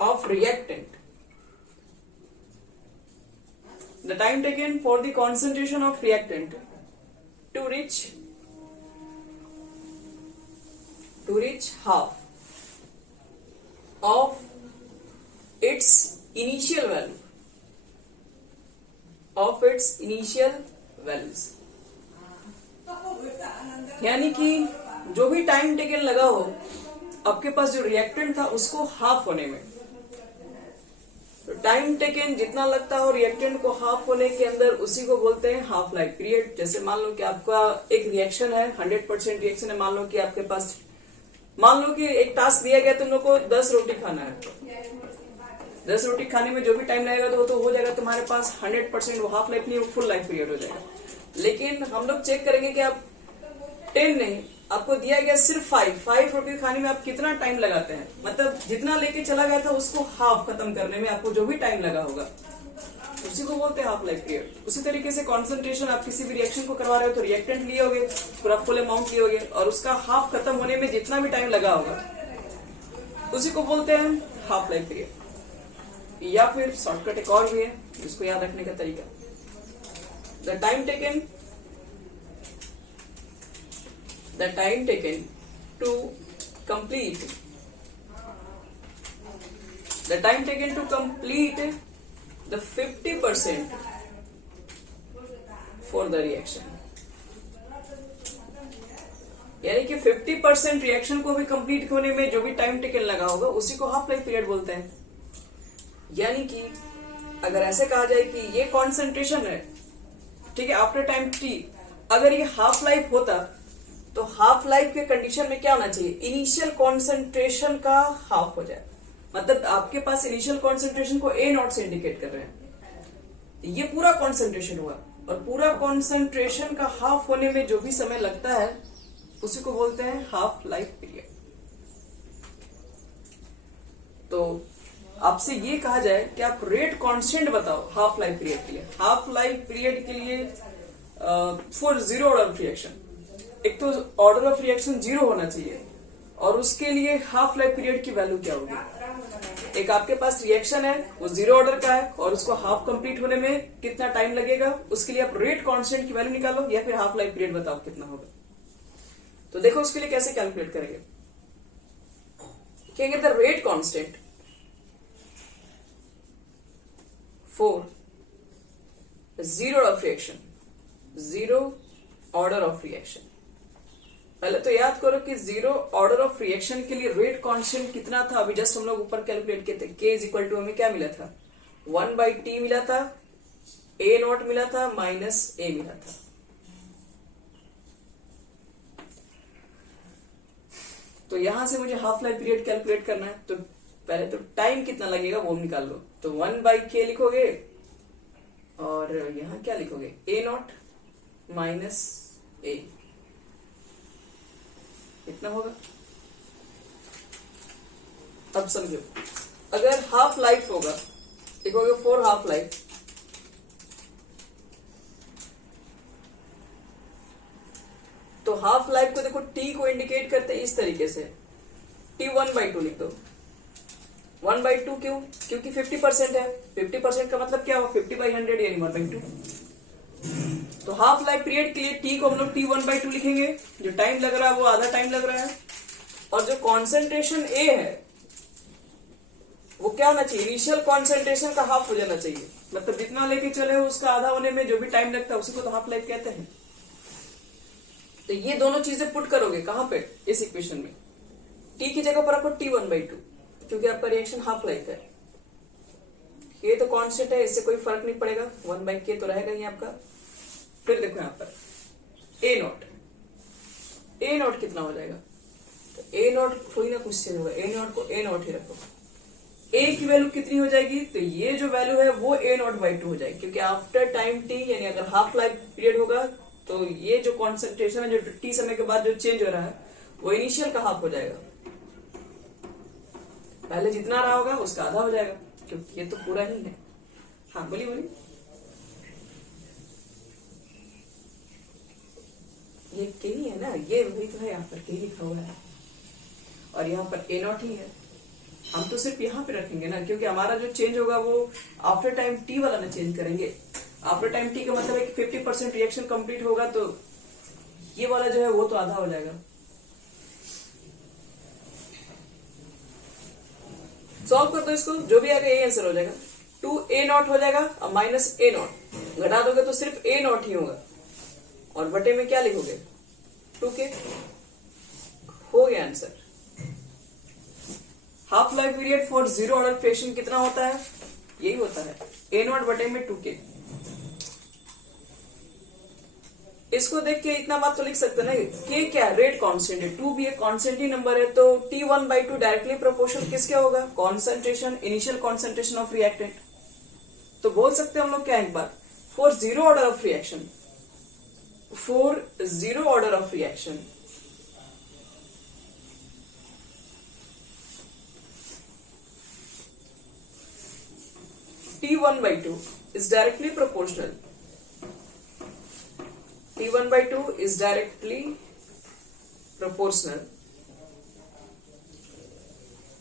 of reactant, the time taken for the concentration of reactant to reach half of its initial values, यानी कि जो भी टाइम टेकन लगा हो आपके पास जो रिएक्टेंट था उसको हाफ होने में, तो टाइम टेकन जितना लगता हो रिएक्टेंट को हाफ होने के अंदर, उसी को बोलते हैं हाफ लाइफ पीरियड। जैसे मान लो कि आपका एक रिएक्शन है, 100% रिएक्शन है, मान लो कि आपके पास, मान लो कि एक टास्क दिया गया तुम लोग को 10 रोटी खाना है, 10 रोटी खाने में जो भी टाइम लगेगा तो वो तो हो जाएगा तुम्हारे पास 100%, वो हाफ लाइफ नहीं, वो फुल लाइफ पीरियड हो जाएगा। लेकिन हम लोग चेक करेंगे कि आप 10 नहीं, आपको दिया गया सिर्फ 5 रोटी खाने में आप कितना टाइम लगाते हैं, मतलब जितना लेके चला गया था उसको हाफ खत्म करने में आपको जो भी टाइम लगा होगा उसी को बोलते हैं हाफ लाइफ पीरियड। उसी तरीके से कॉन्सेंट्रेशन, आप किसी भी रिएक्शन को करवा रहे हो तो रिएक्टेंट लिए होगे, पूरा फुल अमाउंट लिए होगे, और उसका हाफ खत्म होने में जितना भी टाइम लगा होगा उसी को बोलते हैं हाफ लाइफ पीरियड। या फिर शॉर्टकट एक और भी है जिसको याद रखने का तरीका, the time taken to complete the 50% for the reaction, यानी कि 50% रिएक्शन को भी कंप्लीट होने में जो भी टाइम टेकन लगा होगा उसी को हाफ लाइफ पीरियड बोलते हैं। यानी कि अगर ऐसे कहा जाए कि ये कॉन्सेंट्रेशन है, ठीक है, आफ्टर टाइम t, अगर ये हाफ लाइफ होता तो हाफ लाइफ के कंडीशन में क्या होना चाहिए, इनिशियल कॉन्सेंट्रेशन का हाफ हो जाए। मतलब आपके पास इनिशियल कॉन्सेंट्रेशन को A0 से इंडिकेट कर रहे हैं, ये पूरा कॉन्सेंट्रेशन हुआ, और पूरा कॉन्सेंट्रेशन का हाफ होने में जो भी समय लगता है उसी को बोलते हैं हाफ लाइफ पीरियड। तो आपसे ये कहा जाए कि आप रेट कांस्टेंट बताओ हाफ लाइफ पीरियड के लिए। हाफ लाइफ पीरियड के लिए for zero order of reaction, एक तो ऑर्डर ऑफ रिएक्शन जीरो होना चाहिए और उसके लिए हाफ लाइफ पीरियड की वैल्यू क्या होगी। एक आपके पास रिएक्शन है वो जीरो ऑर्डर का है और उसको हाफ कंप्लीट होने में कितना टाइम लगेगा, उसके लिए आप रेट कांस्टेंट की वैल्यू निकालो या फिर हाफ लाइफ पीरियड बताओ कितना होगा। तो देखो उसके लिए कैसे कैलकुलेट करेंगे। कहेंगे the rate constant for zero order of reaction, zero order of reaction. पहले तो याद करो कि जीरो ऑर्डर ऑफ रिएक्शन के लिए रेट कांस्टेंट कितना था। अभी जस्ट हम लोग ऊपर कैलकुलेट किए थे। k इज इक्वल टू हमें क्या मिला था, 1/t मिला था, a नॉट मिला था, माइनस a मिला था। तो यहां से मुझे हाफ लाइफ पीरियड कैलकुलेट करना है, तो पहले तो टाइम कितना लगेगा वो निकाल लो। तो 1/k लिखोगे और यहां क्या लिखोगे, a नॉट माइनस a, इतना होगा। अब समझो, अगर हाफ लाइफ होगा लिखोगे फॉर हाफ लाइफ, तो हाफ लाइफ को देखो टी को इंडिकेट करते हैं इस तरीके से, t 1/2 लिख दो। 1/2 क्यों, क्योंकि 50% है। 50% का मतलब क्या हो, 50/100 यानी 1/2। तो हाफ लाइफ पीरियड के लिए टी को हम लोग t 1/2 लिखेंगे। जो टाइम लग रहा है वो आधा टाइम लग रहा है और जो कॉन्सेंट्रेशन ए है वो क्या होना चाहिए, इनिशियल कॉन्सेंट्रेशन का हाफ हो जाना चाहिए। मतलब जितना लेके चले हो उसका आधा होने में जो भी टाइम लगता है उसी को तो हाफ लाइफ कहते हैं। तो ये दोनों चीजें पुट करोगे कहां पे, इस इक्वेशन में। टी की जगह पर रखो t 1/2 क्योंकि आपका रिएक्शन हाफ लाइफ है। ये तो कांस्टेंट है, इससे कोई फर्क नहीं पड़ेगा, 1/k तो रहेगा ही आपका। फिर देखो यहां पर a नॉट, a नॉट कितना हो जाएगा, तो a नॉट कोई ना कुछ चेंज होगा, a नॉट को a नॉट ही रखो। a की वैल्यू कितनी हो जाएगी, तो ये जो वैल्यू है वो a नॉट बाई 2 हो जाएगी क्योंकि आफ्टर टाइम t यानी अगर हाफ लाइफ पीरियड होगा तो ये जो कॉन्सेंट्रेशन है जो t समय के बाद जो चेंज हो रहा है वो इनिशियल का हाफ हो जाएगा। पहले जितना रहा होगा उसका आधा हो जाएगा क्योंकि ये तो पूरा ही है। हाँ बोलिए बोलिए। ये के ही है ना, ये वही तो है, यहाँ पर के लिखा हुआ है और यहाँ पर a नॉट ही है। हम तो सिर्फ यहाँ पे रखेंगे ना क्योंकि हमारा जो चेंज होगा वो आफ्टर टाइम t वाला ना चेंज करेंगे। आफ्टर टाइम t का मतलब है कि 50% रिएक्शन कंप्लीट होगा तो ये वाला जो है वो तो आधा हो जाएगा। सॉल्व कर दो इसको, जो भी आएगा यही आंसर हो जाएगा। 2a नॉट हो जाएगा और माइनस a नॉट घटा दोगे तो सिर्फ a नॉट ही होगा और बटे में क्या लिखोगे 2k, हो गया answer. Half life period for zero order fraction कितना होता है, यही होता है a नॉट बटे में 2k। इसको देख के इतना बात तो लिख सकते ना, k क्या है, रेट कांस्टेंट है, 2 भी एक कांस्टेंट ही नंबर है तो t 1/2 डायरेक्टली प्रोपोर्शनल किसके होगा, concentration, initial concentration of reactant. तो बोल सकते हैं हम लोग क्या एक बार, for zero order of reaction, for zero order of reaction t 1/2 is directly proportional, t 1/2 is directly proportional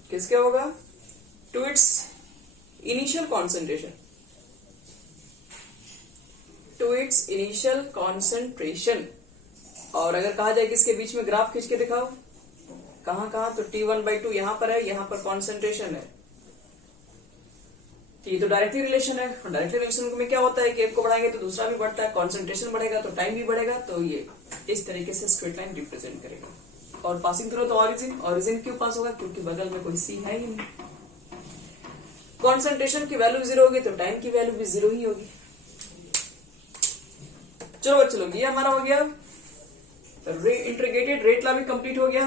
किसके होगा, to its initial concentration, to its initial concentration. और अगर कहा जाए कि इसके बीच में ग्राफ खींच के दिखाओ, कहां कहां, तो t 1/2 यहां पर है, यहां पर कॉन्सेंट्रेशन है। ये तो डायरेक्टली रिलेशन है और डायरेक्टली रिलेशन में क्या होता है कि एक को बढ़ाएंगे तो दूसरा भी बढ़ता है, कॉन्सेंट्रेशन बढ़ेगा तो टाइम भी बढ़ेगा। तो ये इस तरीके से स्ट्रेट लाइन रिप्रेजेंट करेगा। और पासिंग थ्रू तो ऑरिजिन, ऑरिजिन क्यों पास होगा, क्योंकि बगल में कोई सी है ही नहीं। कॉन्सेंट्रेशन की वैल्यू जीरो होगी तो टाइम की वैल्यू भी जीरो ही होगी। चलो बच्चों लोग, ये हमारा हो गया इंटीग्रेटेड रेट लॉ भी कंप्लीट हो गया,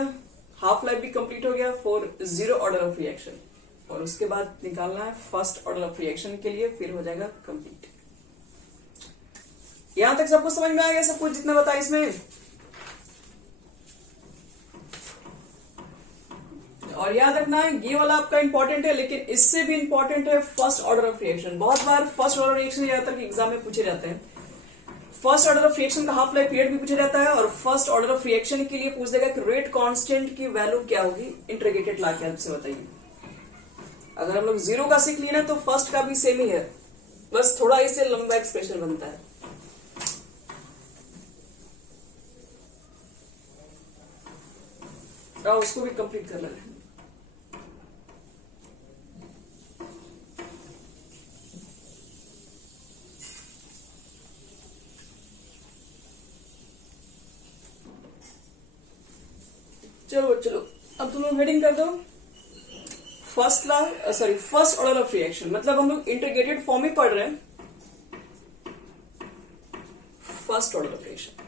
हाफ लाइफ भी कंप्लीट हो गया for zero order of reaction. और उसके बाद निकालना है फर्स्ट ऑर्डर ऑफ रिएक्शन के लिए, फिर हो जाएगा कंप्लीट। यहां तक सबको समझ में आ गया सब कुछ जितना बताया इसमें? और याद रखना ये वाला आपका इंपॉर्टेंट है, लेकिन इससे भी इंपॉर्टेंट है फर्स्ट ऑर्डर ऑफ रिएक्शन। बहुत बार फर्स्ट ऑर्डर रिएक्शन ज्यादातर एग्जाम में पूछे जाते हैं। फर्स्ट ऑर्डर ऑफ रिएक्शन का हाफ लाइफ पीरियड भी पूछा जाता है, और फर्स्ट ऑर्डर ऑफ रिएक्शन के लिए पूछ देगा कि रेट कांस्टेंट की वैल्यू क्या होगी, इंटीग्रेटेड ला के हेल्प से बताइए। अगर हम लोग 0 का सीख लिए ना तो फर्स्ट का भी सेम ही है, बस थोड़ा इससे लंबा एक्सप्रेशन बनता है। उसको भी कंप्लीट कर लेना। चलो अब तुम लोग हेडिंग कर दो फर्स्ट ऑर्डर ऑफ रिएक्शन। मतलब हम लोग इंटीग्रेटेड फॉर्म में पढ़ रहे हैं। First order of reaction,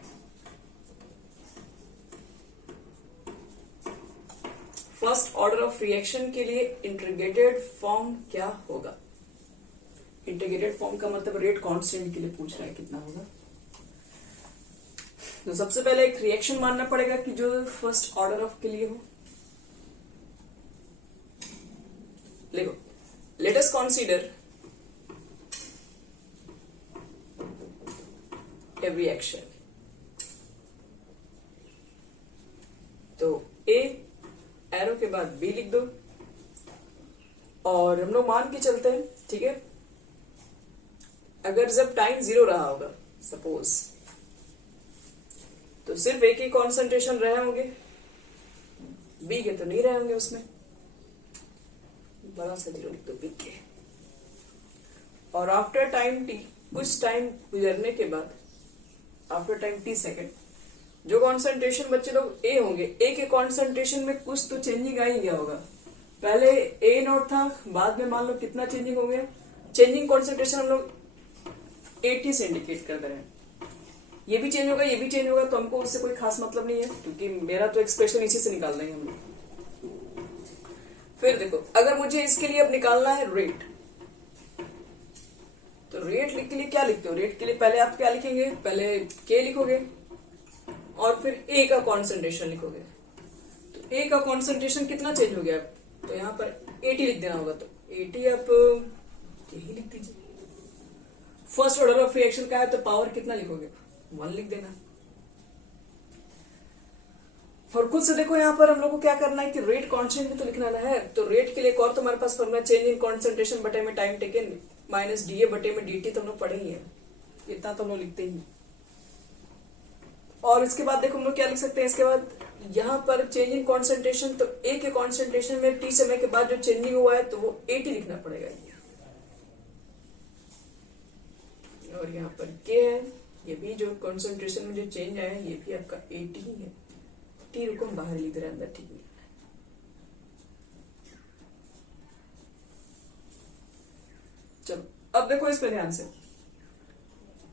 first order of reaction के लिए इंटीग्रेटेड फॉर्म क्या होगा? इंटीग्रेटेड फॉर्म का मतलब रेट कांस्टेंट के लिए पूछ रहा है कितना होगा। तो सबसे पहले एक रिएक्शन मानना पड़ेगा कि जो फर्स्ट ऑर्डर ऑफ के लिए हो। देखो, let us consider a reaction. तो ए एरो के बाद बी लिख दो, और हम लोग मान के चलते हैं, ठीक है, अगर जब टाइम 0 रहा होगा सपोज, तो सिर्फ एक ही कॉन्सेंट्रेशन रहे होंगे, बी के तो नहीं रहे होंगे। उसमें बड़ा सा 0 लिख दो बी के। और आफ्टर टाइम टी, कुछ टाइम गुजरने के बाद, आफ्टर टाइम टी सेकेंड, जो कॉन्सेंट्रेशन बच्चे लोग ए होंगे, ए के कॉन्सेंट्रेशन में कुछ तो चेंजिंग आ ही गया होगा। पहले ए नॉट था, बाद में मान लो कितना चेंजिंग हो गया। चेंजिंग कॉन्सेंट्रेशन हम लोग 80 से इंडिकेट कर दे रहे हैं। ये भी चेंज होगा, ये भी चेंज होगा, तो हमको उससे कोई खास मतलब नहीं है, क्योंकि मेरा तो एक्सप्रेशन इसी से निकाल रहे हैं हम लोग। फिर देखो, अगर मुझे इसके लिए अब निकालना है रेट, तो रेट के लिए क्या लिखते हो? रेट के लिए पहले आप क्या लिखेंगे? पहले के लिखोगे और फिर ए का कॉन्सेंट्रेशन लिखोगे। तो ए का कॉन्सेंट्रेशन कितना चेंज हो गया? तो यहां पर 80 लिख देना होगा, तो 80 आप यही लिख दीजिए। फर्स्ट ऑर्डर ऑफ रिएक्शन का है तो पावर कितना लिखोगे? 1 लिख देना। और खुद से देखो यहाँ पर हम लोग को क्या करना है कि रेट कांस्टेंट भी तो लिखना है। तो रेट के लिए एक और तो हमारे पास फॉर्मूला, चेंज इन कॉन्सेंट्रेशन बटे में टाइम टेकन माइनस डीए बटे में डीटी, तो हम लोग पढ़े ही है, इतना तो हम लोग लिखते ही। और इसके बाद देखो हम लोग क्या लिख सकते हैं, इसके बाद यहाँ पर चेंज इन कॉन्सेंट्रेशन, तो ए के कॉन्सेंट्रेशन में टी समय के बाद जो चेंजिंग हुआ है तो वो 80 लिखना पड़ेगा। और यहाँ पर के है, ये भी जो कॉन्सेंट्रेशन में जो चेंज आया है ये भी आपका 80 ही है। टी रुको हम बाहर लिख रहे हैं, अंदर ठीक नहीं। चलो अब देखो इस पे ध्यान से।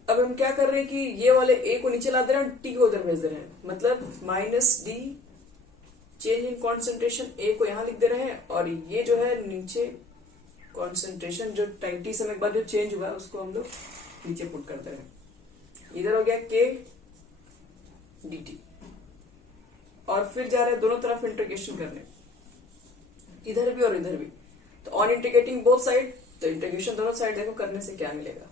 अब हम क्या कर रहे हैं कि ये वाले ए को नीचे ला दे रहे हैं, टी को उधर भेज दे रहे हैं। मतलब minus D change in concentration, A को यहां लिख दे रहे हैं, और ये जो है नीचे कॉन्सेंट्रेशन जो टाइम टी समय के बाद जो चेंज हुआ है उसको हम लोग नीचे पुट कर दे रहे हैं। इधर हो गया के डी टी, और फिर जा रहे हैं दोनों तरफ इंटीग्रेशन करने, इधर भी और इधर भी। तो ऑन इंटीग्रेटिंग बोथ साइड, तो इंटीग्रेशन दोनों साइड देखो करने से क्या मिलेगा।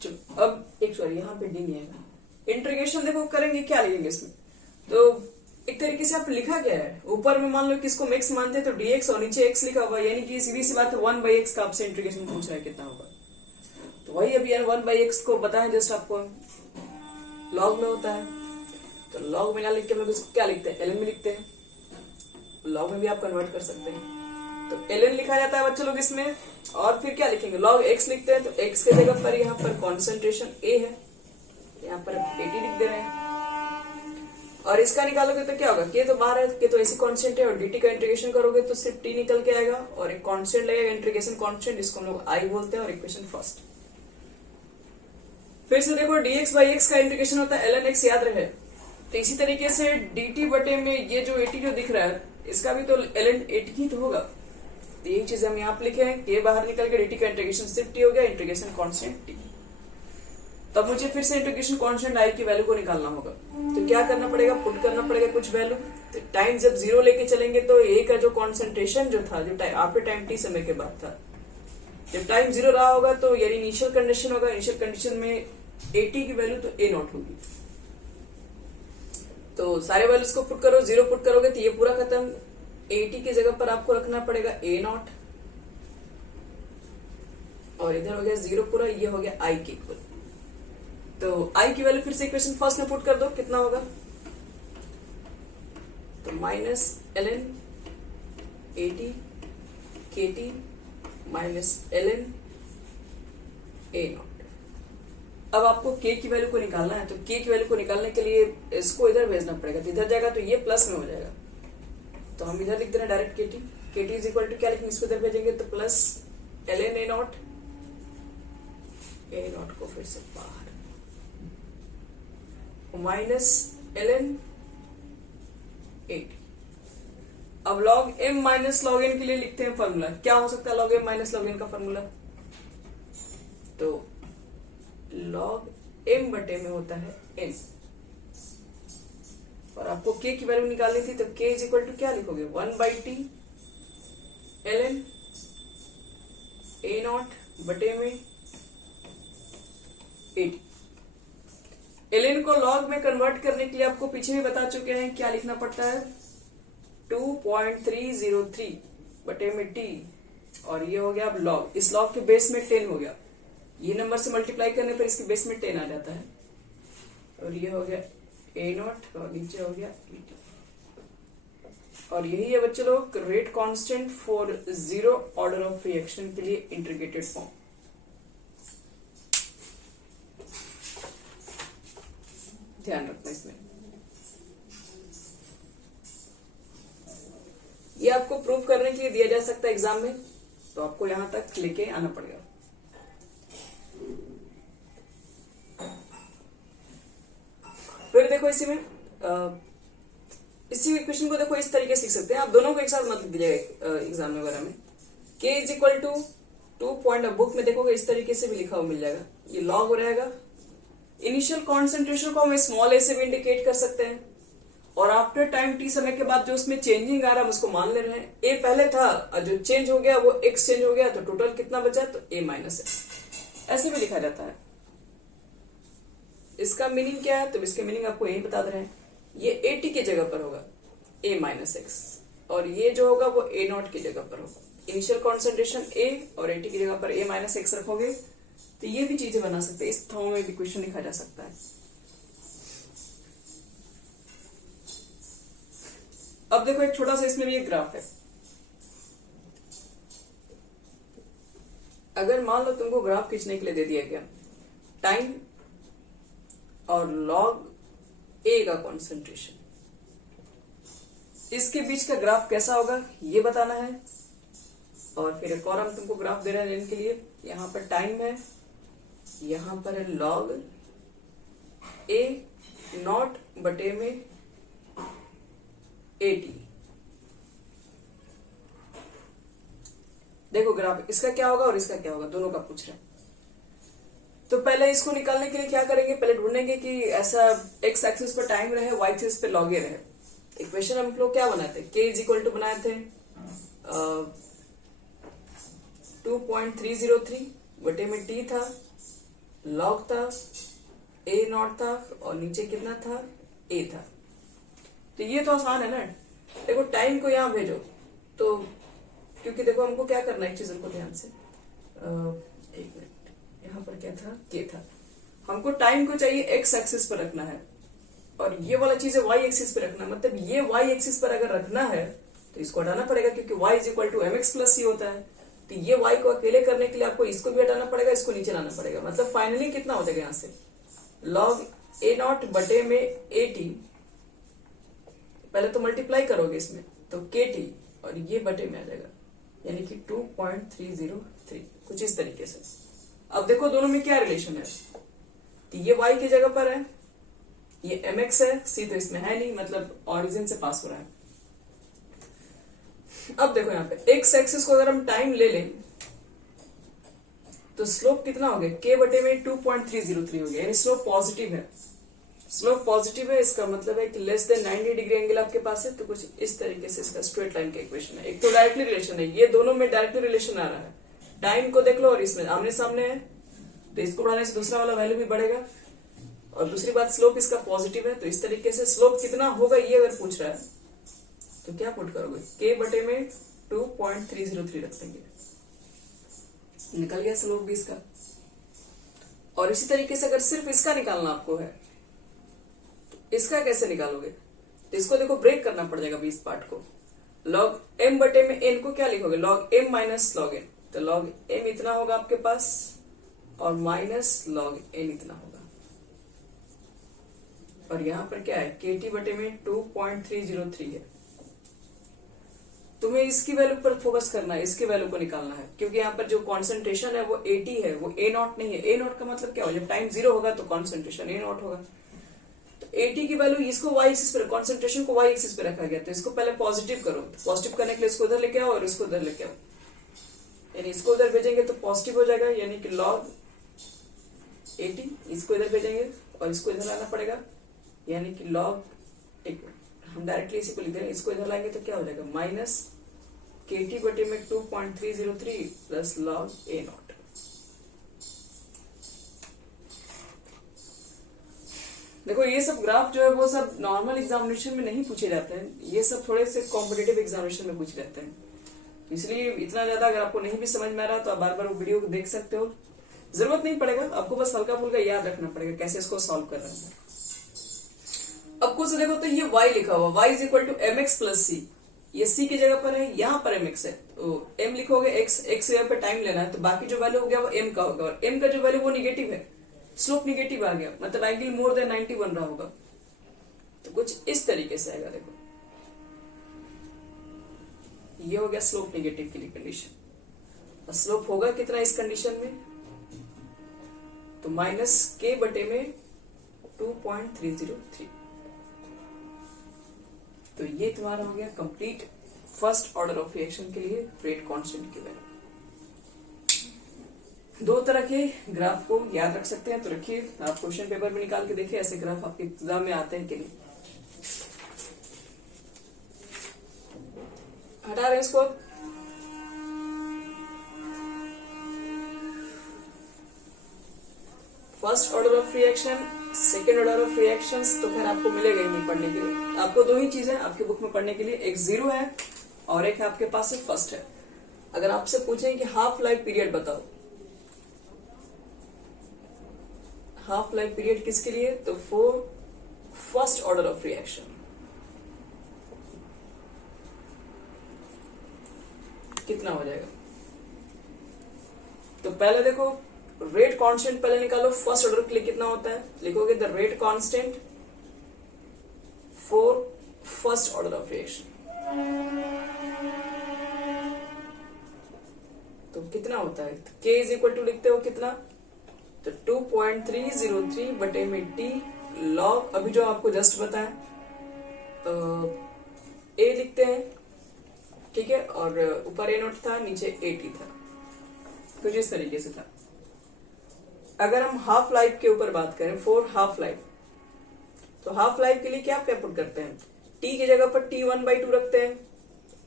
चलो अब एक सॉरी यहाँ पे डी नहीं आएगा। इंटीग्रेशन देखो करेंगे, क्या लिखेंगे इसमें? तो एक तरीके से आप लिखा क्या है, ऊपर में मान लो किसको x मानते हैं तो dx और नीचे x लिखा हुआ, यानी कि सीधी सी बात है 1/x का आपसे इंटीग्रेशन पूछ रहा है कितना होगा। तो वही अभी यार 1/x को बताएं जस्ट आपको, लॉग में होता है, तो लॉग में ना लिख के हम लोग इसको क्या लिखते हैं, ln में लिखते हैं। लॉग में भी आप कन्वर्ट कर सकते हैं, तो ln लिखा जाता है बच्चे लोग इसमें। और फिर क्या लिखेंगे, log x लिखते हैं, तो x के जगह पर यहाँ पर कॉन्सेंट्रेशन a है, यहाँ पर 80 लिख दे रहे हैं। और इसका निकालोगे तो क्या होगा, के तो बाहर है, के तो ऐसी कांस्टेंट है, और dt का इंटीग्रेशन करोगे तो सिर्फ t निकल के आएगा, और एक कांस्टेंट लगेगा इंटीग्रेशन कांस्टेंट, जिसको हम लोग i बोलते हैं, और इक्वेशन फर्स्ट। फिर से देखो dx बाई एक्स का इंटीग्रेशन होता है ln x, याद रहे। तो इसी तरीके से dt बटे में ये जो 80 जो दिख रहा है इसका भी तो ln 80 ही तो होगा। तो यही चीज हम यहाँ पे लिखे हैं कि बाहर निकल के dt का इंटीग्रेशन सिर्फ t हो गया, इंटीग्रेशन कांस्टेंट t। तब मुझे फिर से इंटीग्रेशन कांस्टेंट i की वैल्यू को निकालना होगा। तो क्या करना पड़ेगा, पुट करना पड़ेगा कुछ वैल्यू। तो टाइम जब 0 लेके चलेंगे तो a का जो कॉन्सेंट्रेशन जो था, जो आफ्टर टाइम t समय के बाद था, जब टाइम 0 रहा होगा तो यानी इनिशियल कंडीशन होगा, इनिशियल कंडीशन में 80 की वैल्यू तो a नॉट होगी। तो सारे वैल्यूज को पुट करो, 0 पुट करोगे तो ये पूरा खत्म। 80 की जगह पर आपको रखना पड़ेगा a नॉट, और इधर हो गया 0 पूरा, ये हो गया i के इक्वल। तो i की वैल्यू फिर से इक्वेशन फर्स्ट में पुट कर दो, कितना होगा, तो minus ln 80 kt minus ln a not. अब आपको k की वैल्यू को निकालना है, तो k की वैल्यू को निकालने के लिए इसको इधर भेजना पड़ेगा। तो इधर जाएगा तो ये प्लस में हो जाएगा, तो हम इधर लिख देना direct kt is equal to क्या लिखेंगे, इसको इधर भेजेंगे तो प्लस ln a नॉट को फिर से बाहर माइनस ln 80। अब log m minus log n के लिए लिखते हैं फॉर्मूला। क्या हो सकता है log m minus log n का फॉर्मूला, तो log m बटे में होता है n, और आपको k की वैल्यू निकालनी थी, तो k इज इक्वल टू क्या लिखोगे, 1/t ln a नॉट बटे में 80। ln को log में कन्वर्ट करने के लिए आपको पीछे भी बता चुके हैं क्या लिखना पड़ता है, 2.303 बटे में t, और ये हो गया अब log, इस log के बेस में 10 हो गया, ये नंबर से मल्टीप्लाई करने पर इसके बेस में 10 आ जाता है, और ये हो गया a नॉट और नीचे हो गया 80। और यही है बच्चे लोग rate constant for 0 order of reaction के लिए इंटीग्रेटेड फॉर्म। ध्यान रखना इसमें, ये आपको प्रूव करने के लिए दिया जा सकता है एग्जाम में, तो आपको यहां तक लेके आना पड़ेगा। फिर देखो इसी में इसी इक्वेशन को देखो इस तरीके से लिख सकते हैं, आप दोनों को एक साथ मत लिख दीजिएगा एग्जाम वगैरह में। k is equal to 2 point, book में देखोगे इस तरीके से भी लिखा हुआ मिल जाएगा, ये लॉग हो रहेगा। इनिशियल कॉन्सेंट्रेशन को हम स्मॉल a से भी इंडिकेट कर सकते हैं, और आफ्टर टाइम t समय के बाद जो उसमें चेंजिंग आ रहा है हम उसको मान ले रहे हैं। a पहले था और जो चेंज हो गया वो x चेंज हो गया, तो टोटल कितना बचा, तो a माइनस x, ऐसे भी लिखा जाता है। इसका मीनिंग क्या है, तो इसके मीनिंग आपको यही बता दे रहे हैं, ये 80 की जगह पर होगा a माइनस एक्स, और ये जो होगा वो a नॉट की जगह पर होगा। इनिशियल कॉन्सेंट्रेशन a और 80 की जगह पर a माइनस एक्स रखोगे तो ये भी चीजें बना सकते हैं, इस फॉर्म में भी क्वेश्चन लिखा जा सकता है। अब देखो एक छोटा सा इसमें भी एक ग्राफ है। अगर मान लो तुमको ग्राफ खींचने के लिए दे दिया गया टाइम और लॉग a का कॉन्सेंट्रेशन, इसके बीच का ग्राफ कैसा होगा ये बताना है। और फिर एक और हम तुमको ग्राफ दे रहे हैं इनके लिए, यहां पर टाइम है, यहां पर है लॉग a नॉट बटे में 80। देखो ग्राफ इसका क्या होगा और इसका क्या होगा, दोनों का पूछ रहे हैं। तो पहले इसको निकालने के लिए क्या करेंगे, पहले ढूंढेंगे कि ऐसा x एक्सिस पर टाइम रहे, y एक्सिस पर लॉग a रहे। इक्वेशन हम लोग क्या बनाते हैं, k इज इक्वल टू बनाए थे 2.303 बटे में t था, लॉग था, a नॉट था, और नीचे कितना था, a था। तो ये तो आसान है ना। देखो टाइम को यहां भेजो, तो क्योंकि देखो हमको क्या करना है, एक चीज को ध्यान से, एक मिनट, यहाँ पर क्या था, k था, हमको टाइम को चाहिए x एक्सिस पर रखना है, और ये वाला चीज है y एक्सिस पर रखना। मतलब ये y एक्सिस पर अगर रखना है तो इसको हटाना पड़ेगा, क्योंकि y is equal to mx plus c होता है। तो ये y को अकेले करने के लिए आपको इसको भी हटाना पड़ेगा, इसको नीचे लाना पड़ेगा। मतलब फाइनली कितना हो जाएगा यहां से, log a नॉट बटे में 80, पहले तो मल्टीप्लाई करोगे इसमें तो kt, और ये बटे में आ जाएगा, यानी कि 2.303, कुछ इस तरीके से। अब देखो दोनों में क्या रिलेशन है, तो ये y की जगह पर है, ये mx है, c तो इसमें है नहीं, मतलब ओरिजिन से पास हो रहा है। अब देखो यहाँ पे x एक्सिस को अगर हम टाइम ले लें तो स्लोप कितना हो गया, k बटे में 2.303 हो गया, यानी स्लोप पॉजिटिव है। स्लोप पॉजिटिव है, इसका मतलब है कि लेस देन 90 डिग्री एंगल आपके पास है। तो कुछ इस तरीके से इसका स्ट्रेट लाइन का इक्वेशन है। एक तो डायरेक्टली रिलेशन है, ये दोनों में डायरेक्टली रिलेशन आ रहा है। टाइम को देख लो और इसमें आमने सामने है, तो इसको बढ़ाने से दूसरा वाला वैल्यू भी बढ़ेगा। और दूसरी बात स्लोप इसका पॉजिटिव है, तो इस तरीके से स्लोप कितना होगा ये अगर पूछ रहा है तो क्या पुट करोगे, k बटे में 2.303 रख देंगे, निकल गया स्लोप भी इसका। और इसी तरीके से अगर सिर्फ इसका निकालना आपको है तो इसका कैसे निकालोगे, तो इसको देखो ब्रेक करना पड़ जाएगा 20 पार्ट को। log m बटे में n को क्या लिखोगे, log m minus log n, तो log m इतना होगा आपके पास और माइनस log n इतना होगा। और यहां पर क्या है, kt बटे में 2.303 है। तुम्हें इसकी वैल्यू पर फोकस करना है, इसकी वैल्यू को निकालना है, क्योंकि यहाँ पर जो कॉन्सेंट्रेशन है वो 80 है, वो a नॉट नहीं है। a नॉट का मतलब क्या हो, जब टाइम 0 होगा तो कॉन्सेंट्रेशन a नॉट होगा। तो 80 की वैल्यू इसको y एक्सिस पे, कॉन्सेंट्रेशन को y एक्सिस पे रखा गया, तो इसको पहले पॉजिटिव करो। पॉजिटिव करने के लिए इसको उधर लेके आओ और इसको उधर लेके आओ, यानी इसको उधर भेजेंगे तो पॉजिटिव हो जाएगा, यानी कि log 80, इसको इधर भेजेंगे और इसको इधर लाना पड़ेगा, यानी कि log, एक हम डायरेक्टली इसी को लिख देंगे, इसको इधर लाएंगे तो क्या हो जाएगा, माइनस kt बटे में 2.303 प्लस log a नॉट। देखो ये सब ग्राफ जो है वो सब नॉर्मल एग्जामिनेशन में नहीं पूछे जाते हैं, ये सब थोड़े से कॉम्पिटेटिव एग्जामिनेशन में पूछे जाते हैं। इसलिए इतना ज्यादा अगर आपको नहीं भी समझ में आ रहा तो आप बार बार वो वीडियो को देख सकते हो, जरूरत नहीं पड़ेगा, आपको बस हल्का फुल्का याद रखना पड़ेगा कैसे इसको सॉल्व कर रहे हैं। अब कुछ देखो तो ये y लिखा हुआ, y is equal to mx plus c, ये c की जगह पर है, यहाँ पर mx है, तो m लिखोगे, x जगह पर टाइम लेना है, तो बाकी जो वैल्यू हो गया वो m का होगा, और m का जो वैल्यू वो निगेटिव है, स्लोप निगेटिव आ गया, मतलब एंगल मोर देन 90 बन रहा होगा। तो कुछ इस तरीके से आएगा, देखो ये हो गया स्लोप निगेटिव के लिए कंडीशन। और स्लोप होगा कितना इस कंडीशन में, तो माइनस k बटे में 2.303। तो ये तुम्हारा हो गया complete first order of reaction के लिए रेट कांस्टेंट की वैल्यू। दो तरह के ग्राफ को याद रख सकते हैं, तो रखिए, आप क्वेश्चन पेपर में निकाल के देखिए ऐसे ग्राफ आपके एग्जाम में आते हैं कि नहीं। हटा रहे इसको। First order of reaction, second order of reactions तो फिर आपको मिलेगा ही नहीं पढ़ने के लिए। आपको दो ही चीजें आपके बुक में पढ़ने के लिए, एक 0 है और एक आपके पास से फर्स्ट है। अगर आपसे पूछें कि हाफ लाइफ पीरियड बताओ, हाफ लाइफ पीरियड किसके लिए, तो for first order of reaction कितना हो जाएगा। तो पहले देखो रेट कांस्टेंट पहले निकालो, फर्स्ट ऑर्डर के लिए कितना होता है, लिखोगे the rate constant for first order of reaction, तो कितना होता है, k इज इक्वल टू लिखते हो कितना, तो 2.303 बटे में t लॉग, अभी जो आपको जस्ट बताया a लिखते हैं, ठीक है, और ऊपर a नोट था, नीचे at था, कुछ इस तरीके से था। अगर हम हाफ लाइफ के ऊपर बात करें, फॉर हाफ लाइफ, तो हाफ लाइफ के लिए क्या क्या पुट करते हैं, t की जगह पर t1/2 रखते हैं,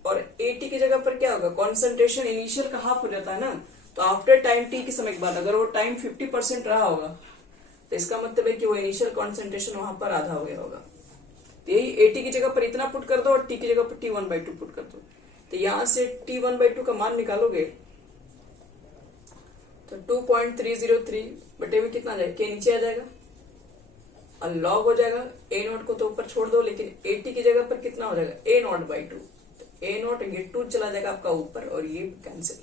और at की जगह पर क्या होगा, कॉन्सेंट्रेशन इनिशियल का हाफ हो जाता है ना, तो आफ्टर टाइम t के समय के बाद अगर वो टाइम 50% रहा होगा तो इसका मतलब है कि वो इनिशियल कॉन्सेंट्रेशन वहां पर आधा हो गया होगा। तो यही at की जगह पर इतना पुट कर दो और t की जगह पर t1/2 पुट कर दो, तो यहां से t1/2 का मान निकालोगे तो 2.303 बटे में कितना आ जाएगा, k नीचे आ जाएगा और लॉग हो जाएगा, a नॉट को तो ऊपर छोड़ दो, लेकिन 80 की जगह पर कितना हो जाएगा, a नॉट/2, तो a नॉट ये 2 चला जाएगा आपका ऊपर और ये कैंसिल।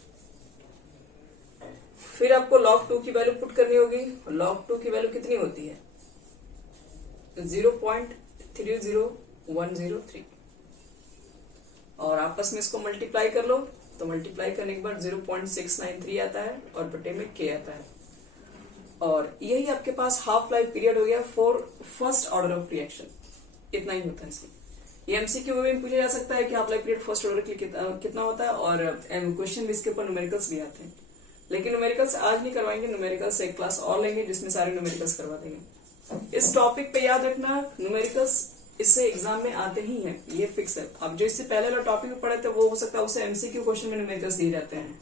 फिर आपको log 2 की वैल्यू पुट करनी होगी, log 2 की वैल्यू कितनी होती है, 0.30103, और आपस में इसको मल्टीप्लाई कर लो, तो मल्टीप्लाई करने के बाद 0.693 आता है और बटे में k आता है। और यही आपके पास हाफ लाइफ पीरियड हो गया for first order of reaction. इतना ही होता है इसमें। ये एमसीक्यू में भी पूछा जा सकता है कि half life period first order के लिए कितना होता है, और क्वेश्चन भी इसके ऊपर न्यूमेरिकल्स भी आते हैं। लेकिन न्यूमेरिकल्स आज नहीं करवाएंगे, न्यूमेरिकल्स एक क्लास और लेंगे जिसमें सारे न्यूमेरिकल्स करवा देंगे। इस टॉपिक पे याद रखना, न्यूमेरिकल्स इससे एग्जाम में आते ही हैं, ये फिक्स है। अब जो इससे पहले वाला टॉपिक में पढ़े थे वो हो सकता है उससे एमसीक्यू क्वेश्चन में न्यूमेरिकल्स दिए जाते हैं,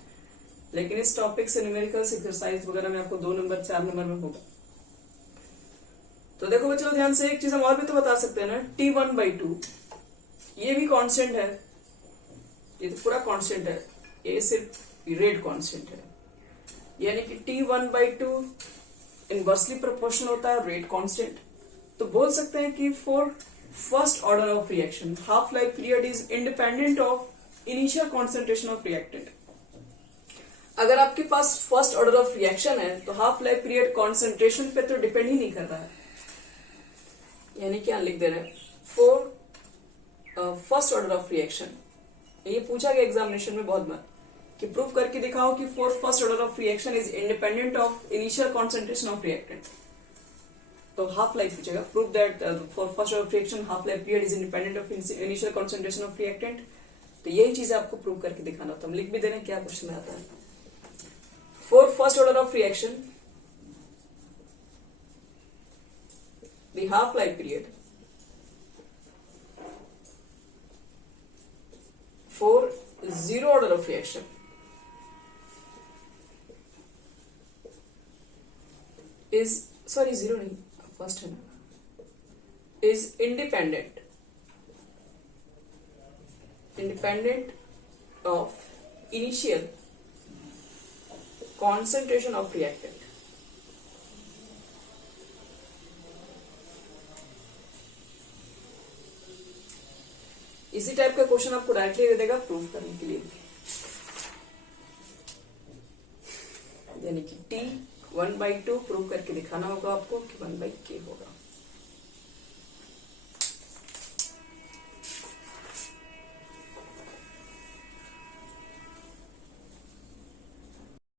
लेकिन इस टॉपिक से न्यूमेरिकल्स एक्सरसाइज वगैरह में आपको 2 नंबर 4 नंबर में होगा। तो देखो बच्चों ध्यान से, एक चीज हम और भी तो बता सकते हैं ना, T1/2 ये भी कांस्टेंट है, ये तो पूरा कांस्टेंट है, ये सिर्फ रेट कांस्टेंट है, यानी कि T1/2 इनवर्सली प्रोपोर्शनल होता है रेट कांस्टेंट। तो बोल सकते हैं कि for first order of reaction half life period is independent of initial concentration of reactant. अगर आपके पास फर्स्ट ऑर्डर ऑफ रिएक्शन है तो हाफ लाइफ पीरियड कॉन्सेंट्रेशन पे तो डिपेंड ही नहीं कर रहा है, यानी क्या लिख दे रहे हैं, for first order of reaction. ये पूछा गया एग्जामिनेशन में बहुत बार कि प्रूव करके दिखाओ कि for first order of reaction is independent of initial concentration of reactant. तो हाफ लाइफ पूछेगा, prove that for first order of reaction half life period is independent of initial concentration of reactant. तो यही चीज आपको प्रूव करके दिखाना होता है। हम लिख भी दे रहे हैं क्या क्वेश्चन में आता है। For first order of reaction the half life period for zero order of reaction is, sorry zero नहीं, first है ना, is independent of initial concentration of reactant। इसी टाइप का क्वेश्चन आपको डायरेक्टली दे देगा प्रूफ करने के लिए, यानी कि T1/2 प्रूव करके दिखाना होगा आपको कि 1/K होगा।